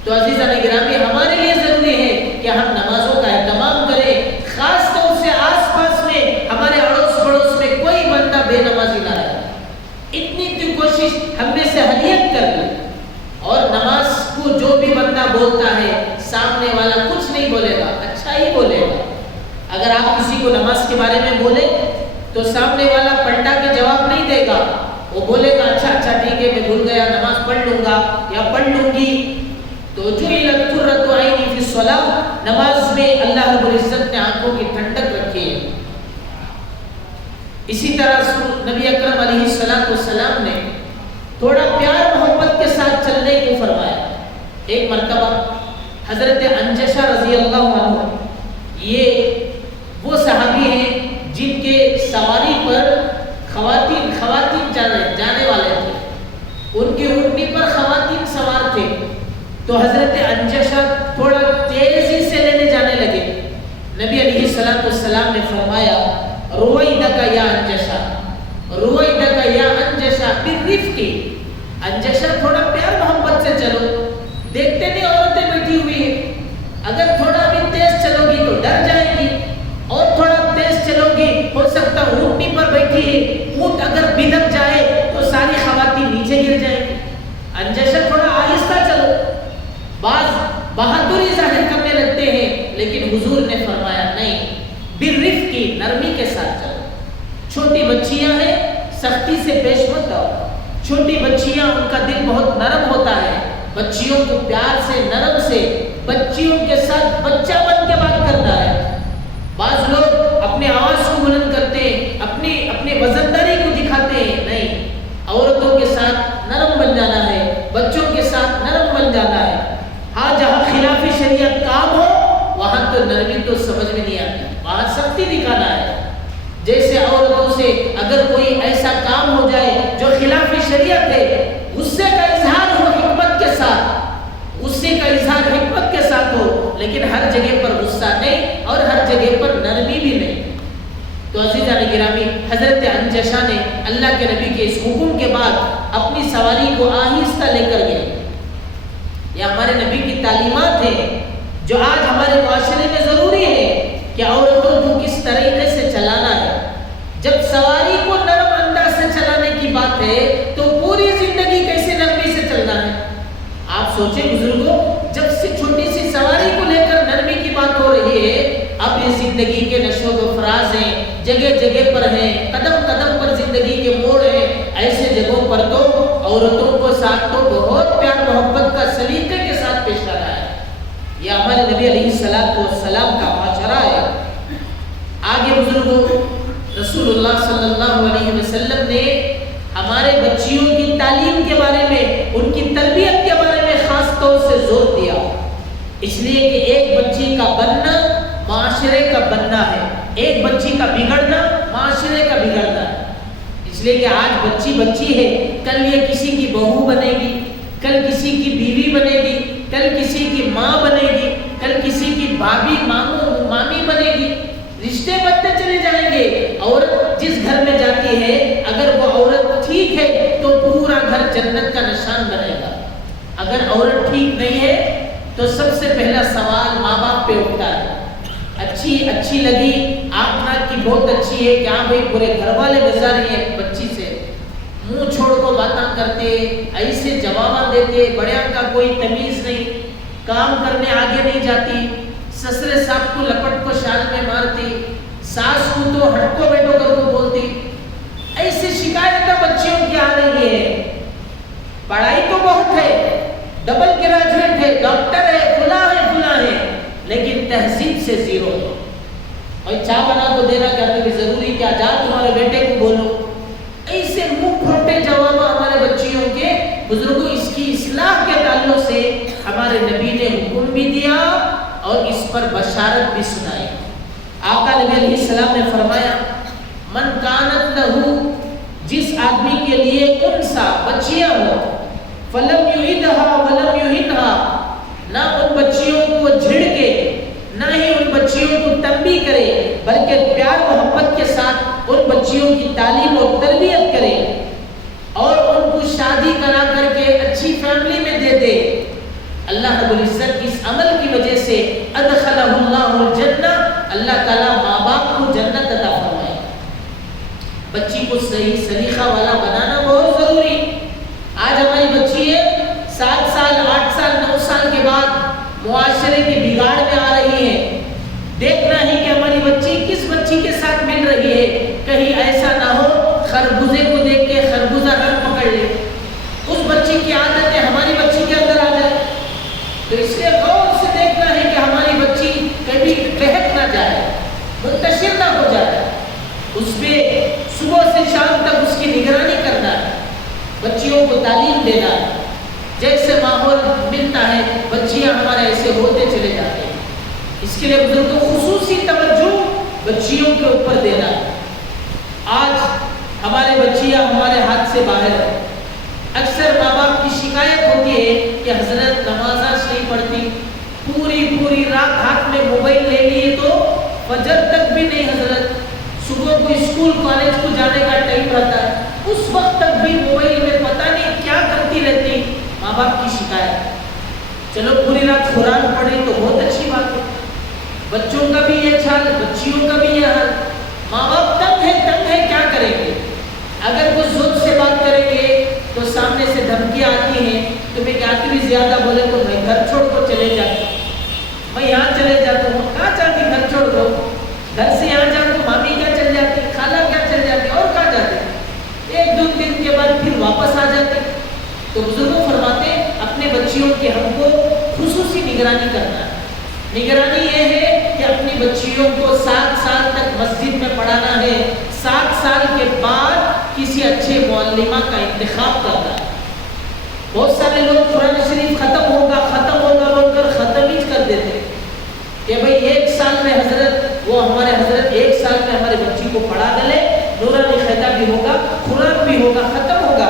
تو عزیزان گرامی، ہمارے لیے ضروری ہے کہ ہم نمازوں کا اہتمام کریں، خاص طور سے آس پاس میں ہمارے اڑوس پڑوس میں کوئی بندہ بے نمازی نہ رہے۔ اتنی تو کوشش ہم میں سے ہریت کر لیں، اور نماز کو جو بھی بندہ بولتا ہے سامنے والا کچھ نہیں بولے گا، اچھا ہی بولے گا۔ اگر آپ کسی کو نماز کے بارے میں بولیں تو سامنے والا پلٹا کے جواب نہیں دے گا، وہ بولے گا اچھا ٹھیک ہے، میں بھول گیا، نماز پڑھ لوں گا یا پڑھ لوں گی۔ تو جُعِلَتْ قُرَّةُ عَيْنِي فِي الصَّلَاةِ، نماز میں اللہ رب العزت نے آنکھوں کی ٹھنڈک رکھی ہے۔ اسی طرح نبی اکرم علیہ السلام نے تھوڑا پیار محبت کے ساتھ چلنے کو فرمایا۔ ایک مرتبہ حضرت انجشہ رضی اللہ عنہ، یہ وہ صحابی ہیں جن کے سواری پر خواتین جانے والے تھے، ان کی اونٹنی پر خواتین سوار تھے، تو حضرت انجشہ تھوڑا تیزی سے لینے جانے لگے۔ نبی علیہ السلام نے فرمایا رویدک یا انجشہ، رویدک یا انجشہ بالرفق، انجشہ تھوڑا پیار محبت سے چلو، دیکھتے نہیں عورتیں بیٹھی ہوئی ہیں، اگر تھوڑا بھی تیز چلو گی تو ڈر جائے گی، اور تھوڑا تیز چلو گی ہو سکتا اونٹنی پر بیٹھی ہے، اونٹ اگر بدک جائے تو ساری خواتین نیچے گر جائیں گی، انجشہ تھوڑا آہستہ چلو۔ بعض بہادری ظاہر کرنے لگتے ہیں، لیکن حضور نے فرمایا نہیں، بالرفق، نرمی کے ساتھ چلو۔ چھوٹی بچیاں ہیں، سختی سے پیش مت آؤ، چھوٹی بچیاں ان کا دل بہت نرم ہوتا ہے، بچیوں کو پیار سے، نرم سے، بچیوں کے ساتھ بچہ بن کے بات کرنا ہے۔ بعض لوگ اپنے آواز کو بلند کرتے ہیں، اپنے وزنداری کو دکھاتے ہیں، نہیں، عورتوں کے ساتھ نرم بن جانا ہے، بچوں کے ساتھ نرم بن جانا ہے۔ ہاں، جہاں خلاف شریعت کام ہو وہاں تو نرمی تو سمجھ میں نہیں آتی، وہاں سختی دکھانا ہے۔ جیسے عورتوں سے اگر کوئی ایسا کام ہو جائے جو خلاف شریعت ہے، غصے کا اظہار ہو حکمت کے ساتھ، غصے کا اظہار حکمت کے ساتھ ہو، لیکن ہر جگہ پر غصہ نہیں اور ہر جگہ پر نرمی بھی نہیں۔ تو عزیزان گرامی، حضرت انجشہ نے اللہ کے نبی کے اس حکم کے بعد اپنی سواری کو آہستہ لے کر گئے۔ یہ ہمارے نبی کی تعلیمات ہیں جو آج ہمارے معاشرے میں ضروری ہے کہ عورتوں کو کس طریقے سے چلانا ہے۔ جب سواری کو نرم انداز سے چلانے کی بات ہے تو پوری زندگی کیسے نرمی سے چلنا ہے۔ آپ سوچیں بزرگوں، جب سے چھوٹی سی سواری کو لے کر نرمی کی بات ہو رہی ہے، اب یہ زندگی کے نشو و فراز ہیں، جگہ جگہ پر ہیں، قدم قدم پر زندگی کے موڑ ہیں، ایسے جگہوں پر تو عورتوں کو ساتھ تو بہت پیار محبت کا والسلام کا معاشرہ ہے. آگے بزرگوں رسول اللہ صلی اللہ علیہ وسلم نے ہمارے بچیوں کی تعلیم کے بارے میں، ان کی تربیت کے بارے میں خاص طور سے زور دیا، اس لیے کہ ایک بچی کا بننا معاشرے کا بننا ہے، ایک بچی کا بگڑنا معاشرے کا بگڑنا ہے. اس لیے کہ آج بچی بچی ہے، کل یہ کسی کی بہو بنے گی، کل کسی کی بیوی بنے گی، کل کسی کی ماں بنے گی، کل کسی کی بھابھی مامی بنے گی. رشتے بنتے چلے جائیں گے. عورت جس گھر میں جاتی ہے اگر وہ عورت ٹھیک ہے تو پورا گھر جنت کا نشان بنے گا. اگر عورت ٹھیک نہیں ہے تو سب سے پہلا سوال ماں باپ پہ اٹھتا ہے. اچھی لگی، آپ نات کی بہت اچھی ہے، کیا بھائی پورے گھر والے گزار رہی ہیں بچی سے، منہ چھوڑ کو باتاں کرتے، ایسے جواب دیتے، بڑیاں کا کوئی تمیز نہیں، کام کرنے آگے نہیں جاتی، سسرے صاحب کو لپٹ کو شال میں مارتی، ساس کو تو ہٹکو بیٹھو کر کو بولتی. ایسی شکایتیں بچیوں کی آ رہی ہے. پڑھائی تو بہت ہے، ڈبل گریجویٹ ہے، ڈاکٹر ہے، فلاں ہے، لیکن تہذیب سے زیرو ہے. اور چائے بنا تو دینا کہتے کہ ضروری کیا، جا تمہارے بیٹے کو بولو. ایسے منہ پھوٹے جواب ہمارے بچیوں کے. بزرگوں اس کی اصلاح کے تعلق سے ہمارے نبی نے حکم بھی دیا اور اس پر بشارت بھی سنائی. آقا نبی علیہ السلام نے فرمایا من کانت لہو، جس آدمی کے لیے انسا بچیاں ہو، فلم یہدھا ولم یہنھا، نہ ان بچیوں کو جھڑکے نہ ہی ان بچیوں کو تنبیہ کرے، بلکہ پیار محبت کے ساتھ ان بچیوں کی تعلیم اور تربیت کرے اور ان کو شادی کرا کر کے اچھی فیملی میں دے دے. اللہ رب العزت اس عمل کی وجہ سے ادخلہ اللہ الجنہ، اللہ تعالیٰ ماں باپ کو جنت عطا فرمائے. بچی کو صحیح سلیقہ والا بنانا بہت ضروری. آج ہماری بچی ہے 7 سال 8 سال 9 سال کے بعد معاشرے کے بگاڑ میں آ رہی ہے. دیکھنا ہی کہ ہماری بچی کس بچی کے ساتھ مل رہی ہے، کہیں ایسا نہ ہو خربوزے کو دیکھ کے خربوزہ رنگ پکڑ لے، اس بچی کی عادتیں ہماری بچی کے اندر آ جائے. تو اس لیے غور سے دیکھنا ہے کہ ہماری بچی کبھی بہک نہ جائے، منتشر نہ ہو جائے. اس پہ صبح سے شام تک اس کی نگرانی کرنا ہے، بچیوں کو تعلیم دینا ہے. جیسے ماحول ملتا ہے بچیاں ہمارے ایسے ہوتے چلے جاتے ہیں. اس کے لیے بزرگوں کو خصوصی توجہ بچیوں کے اوپر دینا ہے. آج ہمارے بچیاں ہمارے ہاتھ سے باہر ہیں. اکثر ماں باپ کی شکایت ہوتی ہے کہ حضرت نمازاں نہیں پڑھتی، پوری رات ہاتھ میں موبائل لے لیے تو فجر تک بھی نہیں حضرت. صبح کو اسکول کالج کو جانے کا ٹائم رہتا ہے، اس وقت تک بھی موبائل میں پتہ نہیں کیا کرتی رہتی. ماں باپ کی شکایت. چلو پوری رات قرآن پڑھیں تو بہت اچھی بات ہے. بچوں کا بھی یہ حال، بچیوں کا بھی یہ حال. ماں باپ تنگ ہے کیا کریں گے؟ اگر وہ زور سے بات کریں گے تو سامنے سے دھمکیاں آتی ہیں. تمہیں کیا بھی زیادہ بولے تو میں گھر چھوڑ کر چلے جاتا ہوں، میں یہاں چلے جاتا ہوں. کہاں چاہتی گھر چھوڑ دو؟ گھر سے یہاں جاؤ تو مامی کیا چل جاتی، خالہ کیا چل جاتی، اور کہاں جاتے؟ 1-2 دن کے بعد پھر واپس آ جاتے. تو بزرگوں فرماتے اپنے بچیوں کے ہم کو خصوصی نگرانی کرنا ہے. نگرانی یہ ہے کہ اپنی بچیوں کو 7 سال تک مسجد میں پڑھانا ہے. 7 سال کے بعد کسی اچھے معلمہ کا انتخاب کرنا ہے. بہت سارے لوگ قرآن شریف ختم ہوگا بول کر ختم ہی کر دیتے کہ بھئی 1 سال میں حضرت، وہ ہمارے حضرت 1 سال میں ہمارے بچی کو پڑھا ڈالے، نورانی خطہ بھی ہوگا، قرآن بھی ہوگا، ختم ہوگا،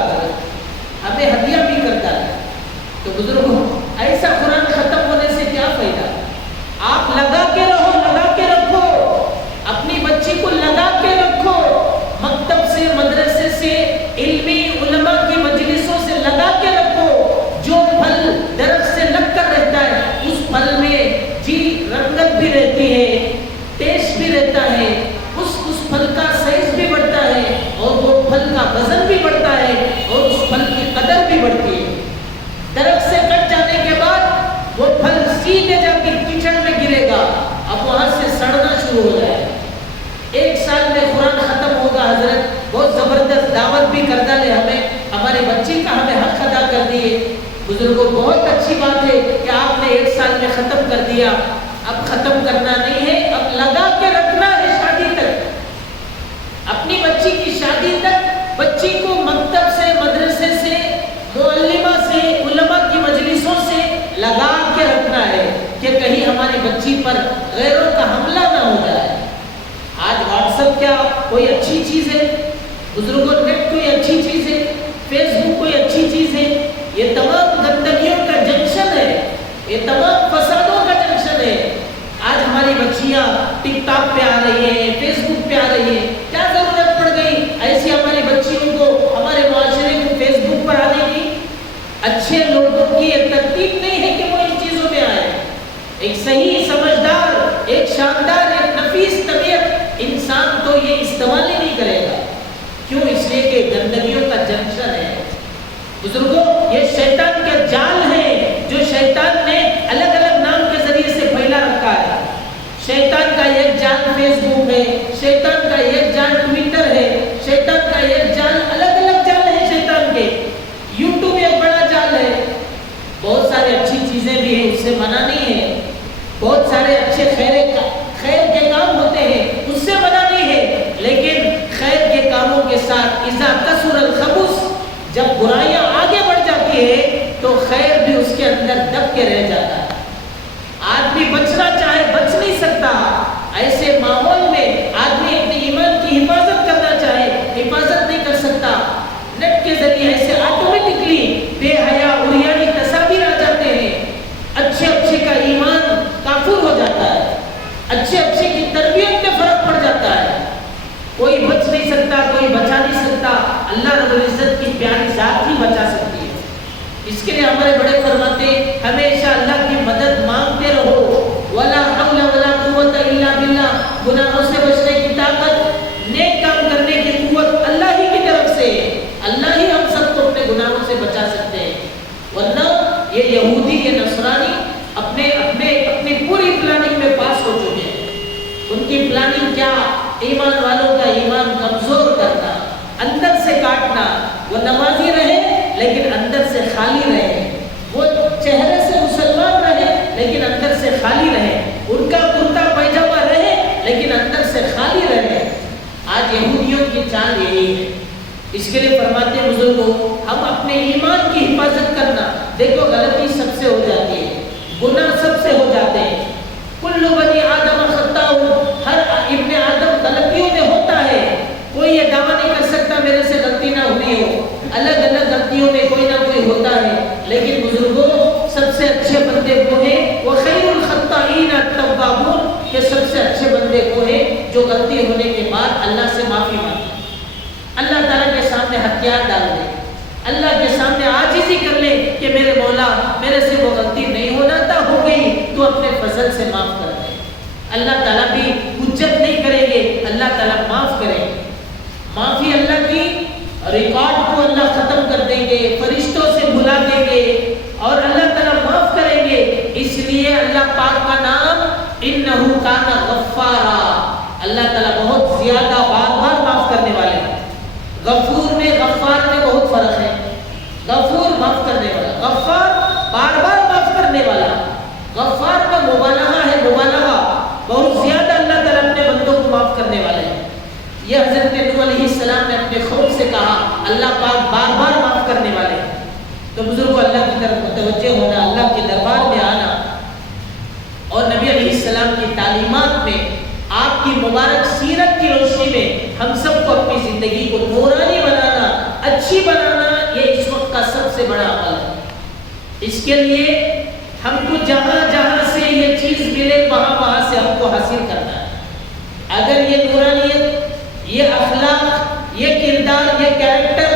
ہمیں ہدیہ بھی کرتا ہے. تو بزرگوں ایسا قرآن ختم ہونے سے کیا فائدہ؟ آپ لگا کے رکھو، اپنی بچی کو لگا کے رکھو. مکتب سے، مدرسے سے، علمی علماء کی مجلسوں سے لگا کے رکھو. جو پھل درخت سے لگ کر رہتا ہے اس پھل میں رنگت بھی رہتی ہے، ٹیسٹ بھی رہتا ہے، اس پھل کا سائز بھی بڑھتا ہے اور وہ پھل کا وزن بھی بڑھتا ہے اور اس پھل کی قدر بھی بڑھتی ہے. درخت سے کٹ جانے کے بعد وہ پھل سیدھے جا کے کچن میں گرے گا، اب وہاں سے سڑنا شروع ہو جائے گا. 1 سال میں قرآن ختم ہوگا حضرت. بہت زبردست دعوت بھی کر ڈالے ہمیں، ہمارے بچے کا ہمیں حق ادا کر دیے. بزرگوں بہت اچھی بات ہے کہ آپ نے 1 سال میں ختم کر دیا. اب ختم ختم کرنا نہیں ہے، اب لگا کے رکھنا ہے شادی تک. اپنی بچی کی شادی تک بچی کو مکتب سے، مدرسے سے، معلمہ سے، علماء کی مجلسوں سے لگا کے رکھنا ہے کہ کہیں ہماری بچی پر غیروں کا حملہ نہ ہو جائے. آج واٹس ایپ کیا کوئی اچھی چیز ہے؟ بزرگوں، نیٹ کوئی اچھی چیز ہے؟ فیس بک کوئی اچھی چیز ہے؟ یہ تمام گندگیوں کا جنکشن ہے، یہ تمام فسادوں کا جنکشن ہے. آج ہماری بچیاں ٹک ٹاک پہ آ رہی ہیں، فیس بک پہ آ رہی ہیں. کیا ضرورت پڑ گئی ایسی ہماری بچیوں کو ہمارے معاشرے کو فیس بک پر آنے کی؟ اچھے لوگوں کی یہ ترتیب نہیں ہے کہ وہ ان چیزوں میں آئے. ایک صحیح، سمجھدار، ایک شاندار، ایک نفیس طبیعت انسان تو یہ استعمال ہی نہیں کرے گا. کیوں؟ اس لیے کہ گندگیوں کا جنکشن ہے. بزرگوں، یہ شیطان کے جال ہیں جو شیطان نے الگ الگ نام کے ذریعے سے پھیلا رکھا ہے. شیطان کا ایک جال فیس بک ہے، شیطان کا ایک جال ٹویٹر ہے، شیطان کا ایک جال، الگ الگ جال ہے شیطان کے. یوٹیوب ایک بڑا جال ہے. بہت سارے اچھی چیزیں بھی ہیں، اس سے منع نہیں ہے. بہت سارے اچھے خیر کے کام ہوتے ہیں، اس سے منع نہیں ہے. لیکن خیر کے کاموں کے ساتھ اذا کثر الخبث، جب برائیاں آگے بڑھ جاتی ہے تو خیر بھی اس کے اندر دب کے رہ جاتا ہے. آدمی بچنا چاہے بچ نہیں سکتا. ایسے ماحول میں آدمی اپنے ایمان کی حفاظت کرنا چاہے حفاظت نہیں کر سکتا. نیٹ کے ذریعے ایسے آٹومیٹکلی بے حیا عریانی تصاویر آ جاتے ہیں. اچھے اچھے کا ایمان کافر ہو جاتا ہے، اچھے اچھے کی تربیت میں فرق پڑ جاتا ہے. کوئی بچ نہیں سکتا، کوئی بچا نہیں سکتا. اللہ رب العزت کی پیاری ذات ہی بچا سکتی ہے. اس کے لیے ہمارے بڑے فرماتے ہیں ہمیشہ اللہ کی مدد مانگتے رہو. ولا حول ولا قوت الا باللہ. گناہوں سے بچنے کی طاقت، نیک کام کرنے کی قوت اللہ ہی کی طرف سے. اللہ ہی ہم سب کو اپنے گناہوں سے بچا سکتے ہیں. ورنہ یہ یہودی، یہ نصرانی اپنی پوری پلاننگ میں پاس ہو چکے ہیں. ان کی پلاننگ کیا؟ ایمان والوں کا ایمان کمزور کرنا، اندر سے کاٹنا. وہ نمازی رہے لیکن اندر سے خالی رہے، وہ چہرے سے مسلمان رہے لیکن اندر سے خالی رہے، ان کا کرتا پیجامہ رہے لیکن اندر سے خالی رہے. آج یہودیوں کی چال یہی ہے. اس کے لیے فرماتے ہیں بزرگوں، ہم اپنے ایمان کی حفاظت کرنا. دیکھو غلطی سب سے ہو جاتی ہے، گناہ سب سے ہو جاتے ہیں. کل بنی آدم خطاء، ہر ابن آدم غلطیوں میں ہوتا ہے. کوئی یہ دعویٰ نہیں کر سکتا میرے سے غلطی نہ ہوئی ہو. الگ الگ غلطیوں میں کوئی نہ کوئی ہوتا ہے. لیکن بزرگوں، سب سے اچھے بندے وہ ہیں، وخیر الخطائین التوابون، کہ سب سے اچھے بندے وہ ہیں جو غلطی ہونے کے بعد اللہ سے معافی مانگتے، اللہ تعالیٰ کے سامنے ہتھیار ڈال دے، اللہ کے سامنے عاجزی کر لے کہ میرے مولا، میرے سے وہ غلطی نہیں ہونا تھا، ہو گئی، تو اپنے فضل سے معاف کر دے. اللہ تعالیٰ بھی حجت نہیں کریں گے، اللہ تعالیٰ معاف کریں گے. معافی اللہ کی ریکارڈ کو اللہ ختم کر دیں گے، فرشتوں سے بلا دیں گے اور اللہ تعالیٰ معاف کریں گے. اس لیے اللہ پاک کا نام انہ کان غفارا، اللہ تعالیٰ بہت زیادہ بار بار معاف کرنے والے ہیں. غفور میں غفار میں بہت فرق ہے. غفور معاف کرنے والا، غفار بار بار معاف کرنے والا. غفار کا مبالغہ ہے، مبالغہ، بہت زیادہ اللہ تعالیٰ اپنے بندوں کو معاف کرنے والے ہیں. یہ حضرت نوح علیہ السلام نے اپنے قوم سے کہا اللہ پاک بار بار معاف کرنے والے ہیں. تو بزرگوں، اللہ کی طرف متوجہ ہونا، اللہ کے دربار میں آنا اور نبی علیہ السلام کی تعلیمات میں، آپ کی مبارک سیرت کی روشنی میں ہم سب کو اپنی زندگی کو نورانی بنانا، اچھی بنانا، یہ اس وقت کا سب سے بڑا عمل ہے. اس کے لیے ہم کو جہاں جہاں سے یہ چیز ملے وہاں سے ہم کو حاصل کرنا ہے. اگر یہ نورانیت، یہ اخلاق، یہ کردار، یہ کیریکٹر،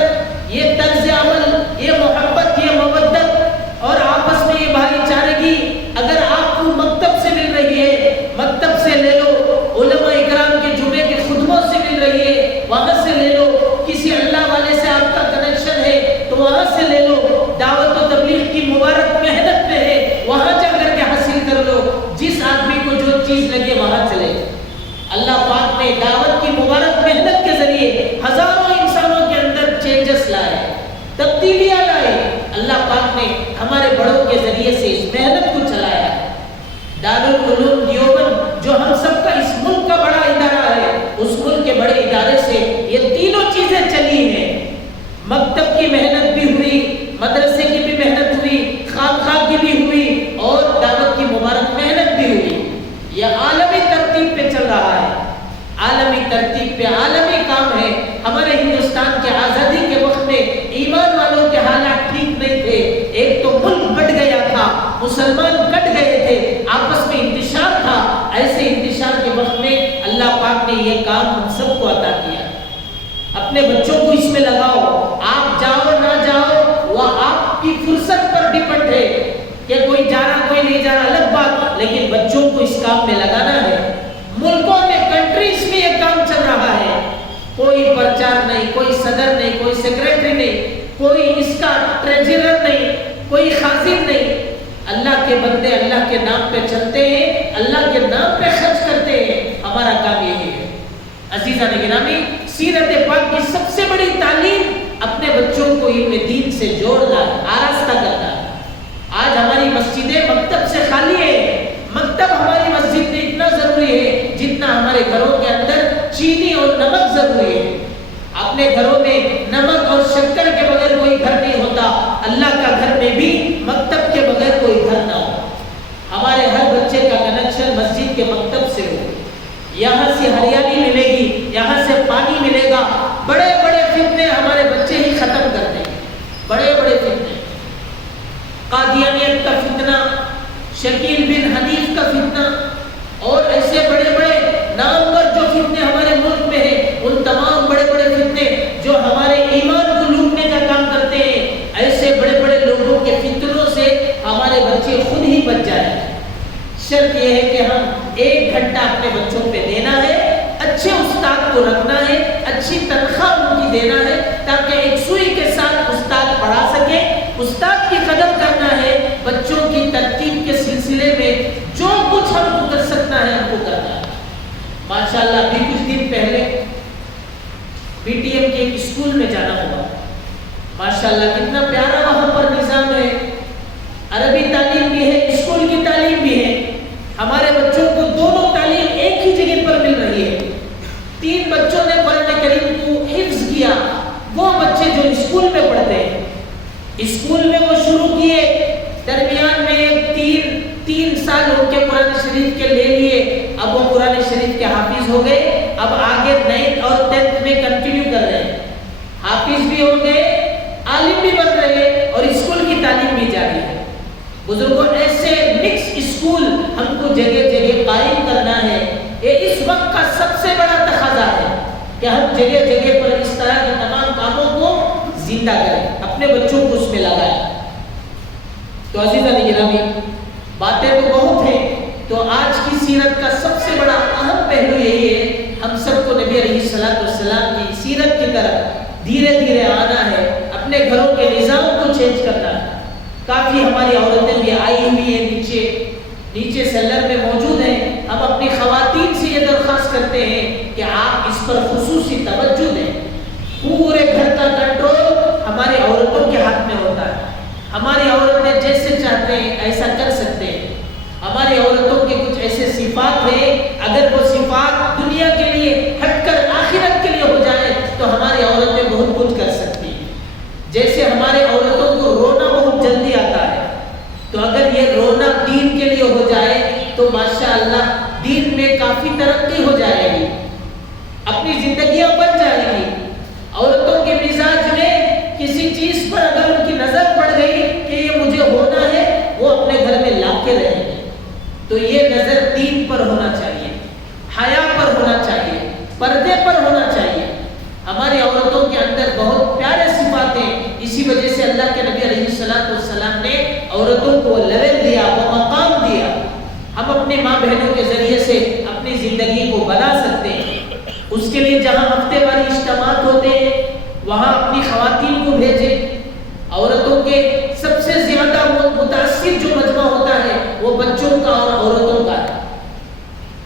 یہ طرز عمل، یہ محبت، یہ مودت اور آپس میں یہ بھائی چارگی اگر آپ کو مکتب سے مل رہی ہے، مکتب سے لے لو، علماء اکرام کے جمعے کے خطبوں سے مل رہی ہے وہاں سے لے لو، کسی اللہ والے سے آپ کا کنیکشن ہے تو وہاں سے لے لو، دعوت و تبلیغ کی مبارک محنت میں ہے وہاں جا کر کے حاصل کر لو. جس آدمی کو جو چیز لگے وہاں چلے. اللہ پاک نے دعوت کی مبارک محنت کے ذریعے ہزاروں انسانوں کے اندر چینجز لائے، تبدیلیاں لائے. اللہ پاک نے ہمارے بڑوں کے ذریعے سے اس محنت کو چلایا. دارالعلوم دیوبند یہ کام ہم سب کو عطا کیا. اپنے بچوں کو اس میں لگاؤ. آپ جاؤ نہ جاؤ وہ آپ کی فرصت پر ڈیپینڈ ہے کہ کوئی جا رہا کوئی نہیں جا رہا الگ بات، لیکن بچوں کو اس کام میں لگانا ہے. ملکوں میں کنٹریز میں یہ کام چل رہا ہے. کوئی پرچار نہیں، کوئی صدر نہیں، کوئی سیکریٹری نہیں، کوئی اس کا ٹریجرر نہیں، کوئی خازن نہیں. اللہ کے بندے اللہ کے نام پہ چلتے ہیں، اللہ کے نام پہ خرچ کرتے ہیں. ہمارا کام یہی ہے. عزیزان گرامی، سیرت پاک کی سب سے بڑی تعلیم اپنے بچوں کو علم دین سے جوڑنا ہے، آراستہ کرنا ہے. آج ہماری مسجدیں مکتب سے خالی ہے. مکتب ہماری مسجد میں اتنا ضروری ہے جتنا ہمارے گھروں کے اندر چینی اور نمک ضروری ہے. اپنے گھروں میں نمک اور شکر کے بغیر کوئی گھر نہیں ہوتا. اللہ کا گھر میں بھی مکتب کے بغیر کوئی گھر نہ ہو. ہمارے ہر بچے کا کنیکشن مسجد کے مکتب سے ہو. یہاں سے ہریالی ملے گی، یہاں سے پانی ملے گا. بڑے بڑے فتنے ہمارے بچے ہی ختم کر دیں گے. بڑے بڑے فتنے، قادیانیت کا فتنہ، شکیل بن حنیف کا فتنہ، اور ایسے بڑے بڑے نامور جو فتنے ہمارے ملک میں ہیں، ان تمام بڑے بڑے فتنے جو ہمارے ایمان کو لوٹنے کا کام کرتے ہیں، ایسے بڑے بڑے لوگوں کے فتنوں سے ہمارے بچے خود ہی بچ جائیں. شرط یہ ہے کہ ہم 1 گھنٹہ اپنے بچوں پہ دینا ہے، اچھے استاد کو رکھنا ہے، اچھی تنخواہ ان کی دینا ہے تاکہ ایک سوئی کے ساتھ استاد پڑھا سکے. استاد کی قدر کرنا ہے. بچوں کی ترتیب کے سلسلے میں جو کچھ ہم کو کر سکنا ہے ہم کو کرنا ہے. ماشاءاللہ ابھی کچھ دن پہلے پی ٹی ایم کے ایک اسکول میں جانا ہوا. ماشاءاللہ کتنا پیارا وہاں پر نظام ہے. عربی تعلیم بھی ہے، اسکول کی تعلیم بھی ہے. ہمارے بچوں کو دونوں تعلیم ایک ہی جگہ پر مل رہی ہے. 3 بچوں نے قرآن کریم کو حفظ کیا. وہ بچے جو اسکول میں پڑھتے ہیں، اسکول میں وہ شروع کیے، درمیان میں 3 سال ہو کے قرآن شریف کے لے لیے. اب وہ قرآن شریف کے حافظ ہو گئے. اب آگے 9 اور 10 میں کنٹینیو کر رہے ہیں. حافظ بھی ہو گئے، عالم بھی بن رہے ہیں، اور اسکول کی تعلیم بھی جاری ہے. بزرگوں، ایسے مکس اسکول ہم کو جگہ جگہ قائم کرنا ہے. یہ اس وقت کا سب سے بڑا تقاضا ہے کہ ہم جگہ جگہ پر اس طرح کے تمام کاموں کو زندہ کریں، اپنے بچوں کو اس میں لگائیں. تو عزیزان گرامی، باتیں تو بہت ہیں. تو آج کی سیرت کا سب سے بڑا اہم پہلو یہی ہے، ہم سب کو نبی علیہ الصلوۃ والسلام کی سیرت کی طرف دھیرے دھیرے آنا ہے. اپنے گھروں کے نظام کو چینج کرنا ہے. کافی ہماری عورتیں بھی آئی ہوئی ہیں، نیچے سیلر میں موجود ہیں. ہم اپنی خواتین سے یہ درخواست کرتے ہیں کہ آپ اس پر خصوصی توجہ دیں. پورے گھر کا کنٹرول ہماری عورتوں کے ہاتھ میں ہوتا ہے. ہماری عورتیں جیسے چاہتے ہیں ایسا کر سکتے ہیں. ہماری عورتوں کے کچھ ایسے صفات ہیں، اگر وہ صفات دنیا کے لیے ہٹ کر آخرت کے لیے ہو جائے تو ہماری عورتیں بہت کچھ کر سکتی ہیں. جیسے ہمارے عورتوں کو رونا بہت جلدی آتا ہے، تو اگر یہ رونا دین کے لیے ہو جائے تو ماشاءاللہ دین میں کافی ترقی ہو جائے گی، اپنی زندگیاں بن جائیں گی. عورتوں کے مزاج میں کسی چیز پر اگر ان کی نظر پڑ گئی کہ یہ مجھے ہونا ہے، وہ اپنے گھر میں لا کے رہیں گے. تو یہ نظر دین پر ہونا چاہیے، حیا پر ہونا چاہیے، پردے پر ہونا چاہیے. ہماری عورتوں کے اندر بہت پیارے صفات ہیں. اسی وجہ سے اللہ کے نبی علیہ الصلوۃ والسلام نے عورتوں کو لیول دیا، وہ مقام دیا. ہم اپنے ماں بہنوں کے ذریعے سے اپنی زندگی کو بنا سکتے ہیں. اس کے لیے جہاں ہفتے واری اجتماعات ہوتے ہیں وہاں اپنی خواتین کو بھیجیں. عورتوں کے سب سے زیادہ متاثر جو مجمع ہوتا ہے وہ بچوں کا اور عورتوں کا ہے.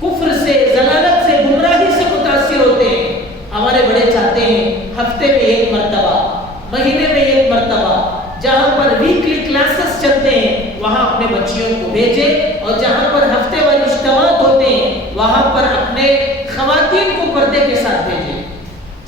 کفر سے، ضلالت سے، گمراہی سے متاثر ہوتے ہیں. ہمارے بڑے چاہتے ہیں ہفتے میں 1 مرتبہ، مہینے میں 1 مرتبہ، جہاں پر ویکلی کلاسز چلتے ہیں وہاں اپنے بچیوں کو بھیجیں، اور جہاں پر ہفتے والے اجتماعات ہوتے ہیں وہاں پر اپنے خواتین کو پردے کے ساتھ بھیجیں.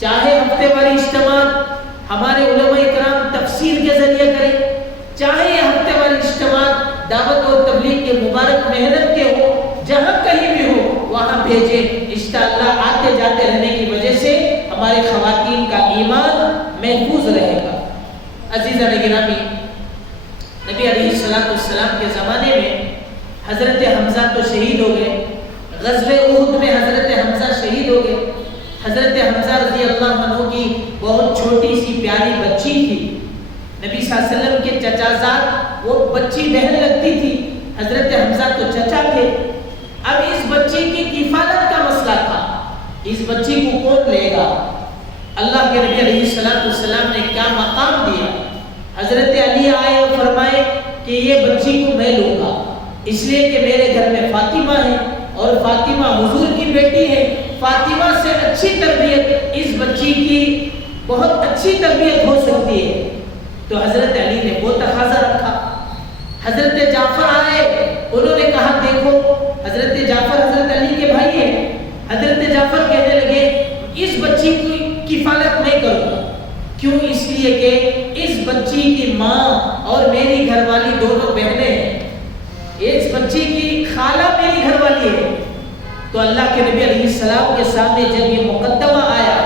چاہے ہفتے والی اجتماعات ہمارے علماء کرام تفسیر کے ذریعے کریں، چاہے یہ ہفتے والی اجتماعات دعوت اور تبلیغ کے مبارک محنت کے ہو، جہاں کہیں بھی ہو وہاں بھیجیں. انشاءاللہ آتے جاتے رہنے کی وجہ سے ہمارے خواتین کا ایمان محفوظ رہے گا. عزیزان گرامی، نبی علیہ الصلوۃ والسلام کے زمانے میں حضرت حمزہ تو شہید ہو گئے، غزوہ احد میں حضرت حمزہ شہید ہو گئے. حضرت حمزہ رضی اللہ عنہ کی بہت چھوٹی سی پیاری بچی تھی. نبی صلی اللہ علیہ وسلم کے چچا زاد وہ بچی بہن لگتی تھی. حضرت حمزہ تو چچا تھے. اب اس بچی کی کفالت کا مسئلہ تھا. اس بچی کو کون لے گا؟ اللہ کے نبی علیہ السلام نے کیا مقام دیا. حضرت علی آئے اور فرمائے کہ یہ بچی کو میں لوں گا، اس لیے کہ میرے گھر میں فاطمہ ہے اور فاطمہ حضور کی بیٹی ہے. فاطمہ سے اچھی تربیت اس بچی کی بہت اچھی تربیت ہو سکتی ہے. تو حضرت علی نے وہ تقاضا رکھا. حضرت جعفر آئے، انہوں نے کہا دیکھو حضرت جعفر حضرت علی کے بھائی ہیں. حضرت جعفر کہنے لگے اس بچی کی کفالت میں کروں گا. کیوں؟ اس لیے کہ اس بچی کی ماں اور میری گھر والی دونوں بہنیں ہیں. اس بچی کی خالہ میری گھر والی ہے. تو اللہ کے نبی علیہ السلام کے سامنے جب یہ مقدمہ آیا،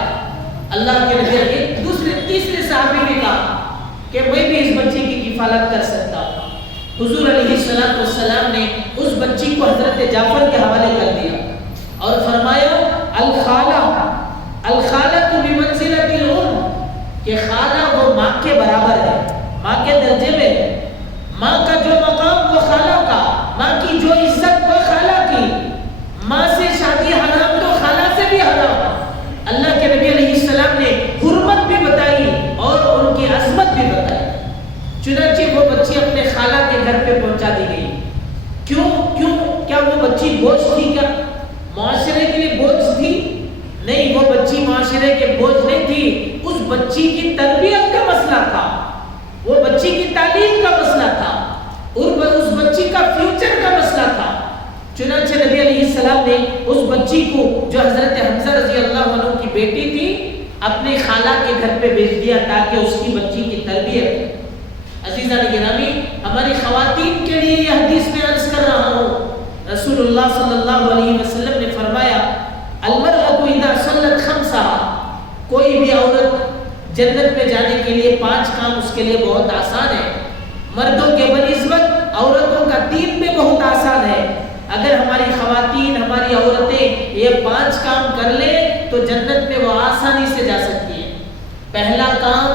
اللہ کے نبی ایک دوسرے تیسرے صحابی نے کہا کہ میں بھی اس بچی کی کفالت کر سکتا ہوں. حضور علیہ السلام نے اس بچی کو حضرت جعفر کے حوالے کر دیا اور فرمایا الخالہ بمنزلۃ الام، کہ خالہ وہ ماں کے برابر ہے، ماں کے درجے میں ہے. ماں کا جو مقام وہ خالہ کا، ماں کی جو عزت وہ خالہ کی. ماں سے شادی حرام تو خالہ سے بھی حرام. اللہ کے نبی علیہ السلام نے حرمت بھی بتائی اور ان کی عظمت بھی بتائی. چنانچہ وہ بچی اپنے خالہ کے گھر پہ پہنچا دی گئی. کیوں؟ کیا وہ بچی بوجھ تھی؟ کیا معاشرے کے لیے بوجھ تھی؟ نہیں، وہ بچی معاشرے کے بوجھ نہیں تھی. اس بچی کی تربیت کا مسئلہ تھا، وہ بچی کی تعلیم کا مسئلہ تھا اور اس بچی کا فیوچر کا مسئلہ تھا. چنانچہ نبی علیہ السلام نے اس بچی کو جو حضرت حمزہ رضی اللہ عنہ کی بیٹی تھی اپنے خالہ کے گھر پہ بھیج دیا تاکہ اس کی بچی کی تربیت. عزیزان گرامی، ہماری خواتین کے لیے یہ حدیث میں عرض کر رہا ہوں. رسول اللہ صلی اللہ علیہ وسلم نے فرمایا المرأة اذا صلت خمسها، کوئی بھی عورت جنت میں جانے کے لیے 5 کام اس کے لیے بہت آسان ہے. مردوں کے بنسبت عورتوں کا دین میں بہت آسان ہے. اگر ہماری خواتین، ہماری عورتیں یہ 5 کام کر لیں تو جنت میں وہ آسانی سے جا سکتی ہیں. پہلا کام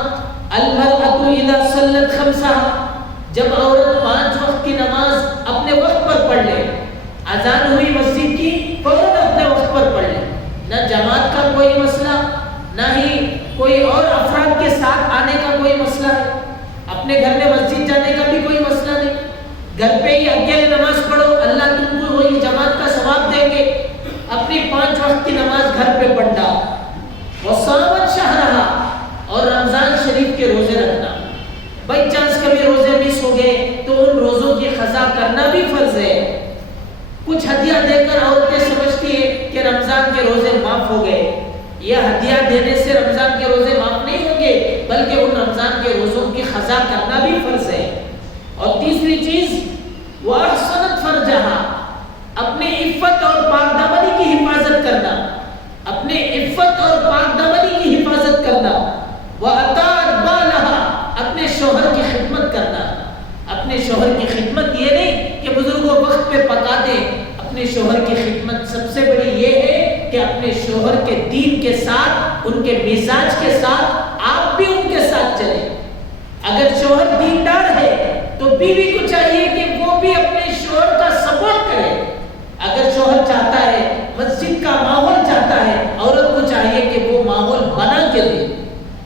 المرأة اذا صلت خمسها، جب عورت 5 وقت کی نماز اپنے وقت پر پڑھ لے. اذان ہوئی مسجد کی، فوراً اپنے وقت پر پڑھ لے. نہ جماعت کا کوئی مسئلہ، نہ ہی کوئی اور افراد کے ساتھ آنے کا کوئی مسئلہ ہے. اپنے گھر میں مسجد جانے کا بھی کوئی مسئلہ نہیں. گھر پہ ہی اکیلے نماز پڑھو، اللہ تم کو وہی جماعت کا ثواب دیں گے. اپنی 5 وقت کی نماز گھر پہ پڑھنا. وصامت شہرہا، اور رمضان شریف کے روزے رکھنا. بائی چانس کبھی روزے مس ہو گئے تو ان روزوں کی قضا کرنا بھی فرض ہے. کچھ ہدیہ دے کر عورتیں سمجھتی ہیں کہ رمضان کے روزے معاف ہو گئے. یہ ہدیہ دینے سے رمضان کے روزے معاف نہیں ہوں گے، بلکہ ان رمضان کے روزوں کی قضا کرنا بھی فرض ہے. اور تیسری چیز وَأَحْسَنَتْ فَرْجَهَا، اپنے عفت اور پاکدامنی کی حفاظت کرنا. اپنے عفت اور پاکدامنی کی حفاظت کرنا. وَأَطَاعَتْ بَالَهَا، اپنے شوہر کی خدمت کرنا. اپنے شوہر کی خدمت یہ نہیں کہ بزرگوں وقت پہ پکا دیں. اپنے شوہر کی خدمت سب سے بڑی یہ ہے کہ اپنے شوہر کے دین کے ساتھ، ان کے مزاج کے ساتھ آپ بھی ان کے ساتھ چلیں. اگر شوہر دیندار ہے تو بیوی کو چاہیے کہ وہ بھی اپنے شوہر کا سپورٹ کرے. اگر شوہر چاہتا ہے، مسجد کا ماحول چاہتا ہے، عورت کو چاہیے کہ وہ ماحول بنا کے دے.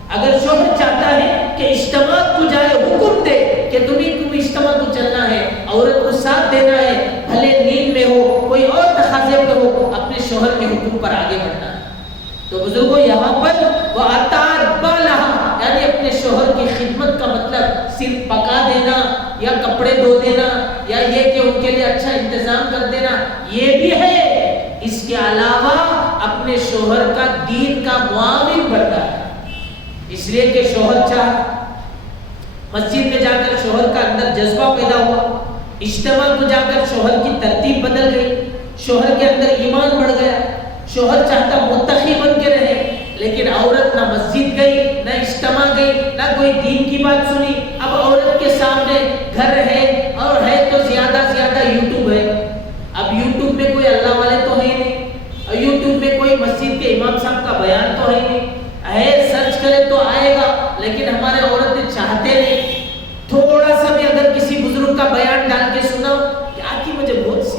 اگر شوہر چاہتا ہے کہ اجتماع کو جائے حکم دے کہ تم اجتماع کو چلنا ہے، عورت کو ساتھ دینا ہے، بھلے نیند میں ہو، کوئی اور تقاضے پہ ہو، اپنے شوہر کے حکم پر آگے بڑھنا ہے. تو بزرگوں یہاں پر وَأَطَاعَتْ بَالَهَا، یعنی اپنے شوہر کی خدمت کا مطلب صرف پکا دینا یا کپڑے دھو دینا یا یہ کہ ان کے لیے اچھا انتظام کر دینا یہ بھی ہے. اس کے علاوہ اپنے شوہر کا دین کا معاون بننا ہے. اس لیے کہ شوہر چاہ مسجد میں جا کر شوہر کا اندر جذبہ پیدا ہوا، اجتماع کو جا کر شوہر کی ترتیب بدل گئی، شوہر کے اندر ایمان بڑھ گیا. شوہر چاہتا متقی بن کے رہے، لیکن عورت نہ مسجد گئی، نہ اجتماع گئی، نہ کوئی دین کی بات سنی. اب عورت کے سامنے گھر ہے اور ہے تو زیادہ یوٹیوب ہے. اب یوٹیوب میں کوئی اللہ والے تو ہیں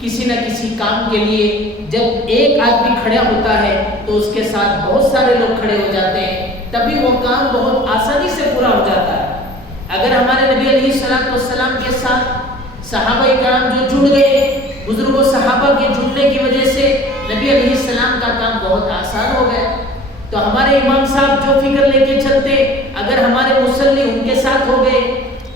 کسی نہ کسی کام کے لیے جب ایک آدمی کھڑا ہوتا ہے تو اس کے ساتھ بہت سارے لوگ کھڑے ہو جاتے ہیں، تبھی وہ کام بہت آسانی سے پورا ہو جاتا ہے۔ اگر ہمارے نبی علیہ الصلوۃ والسلام کے ساتھ صحابہ کرام جو جڑ گئے، بزرگوں صحابہ کے جڑنے کی وجہ سے نبی علیہ السلام کا کام بہت آسان ہو گیا۔ تو ہمارے امام صاحب جو فکر لے کے چلتے، اگر ہمارے مصلی ان کے ساتھ ہو گئے،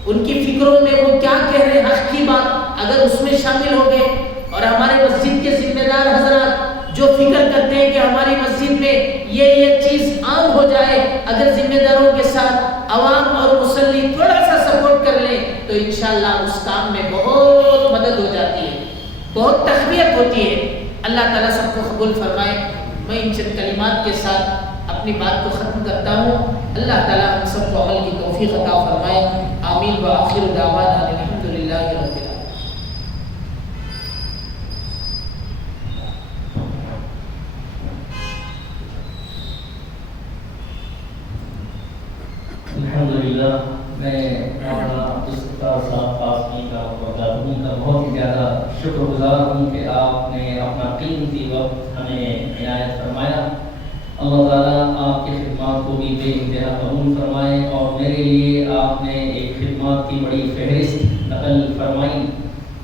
ان کی فکروں میں وہ کیا کہہ رہے حق کی بات اگر اس میں شامل ہو گئے، اور ہمارے مسجد کے ذمہ دار حضرات جو فکر کرتے ہیں کہ ہماری مسجد میں یہ چیز عام ہو جائے، اگر ذمہ داروں کے ساتھ عوام اور مصلی تھوڑا سا سپورٹ کر لیں تو انشاءاللہ اس کام میں بہت مدد ہو جاتی ہے، بہت تقویت ہوتی ہے۔ اللہ تعالیٰ سب کو قبول فرمائے۔ میں ان چند کلمات کے ساتھ اپنی بات کو ختم کرتا ہوں۔ اللہ تعالیٰ ہم سب کو عمل کی توفیق عطا فرمائے۔ آمین وآخر دعوانا الحمدللہ رب العالمین۔ الحمدللہ، میں مولانا عبدالستار صاحب قاسمی کا بہت ہی زیادہ شکر گزار ہوں کہ آپ نے اپنا قیمتی وقت ہمیں عنایت فرمایا۔ اللہ تعالیٰ آپ کی خدمات کو بھی بے انتہا قبول فرمائے، اور میرے لیے آپ نے ایک خدمات کی بڑی فہرست نقل فرمائی۔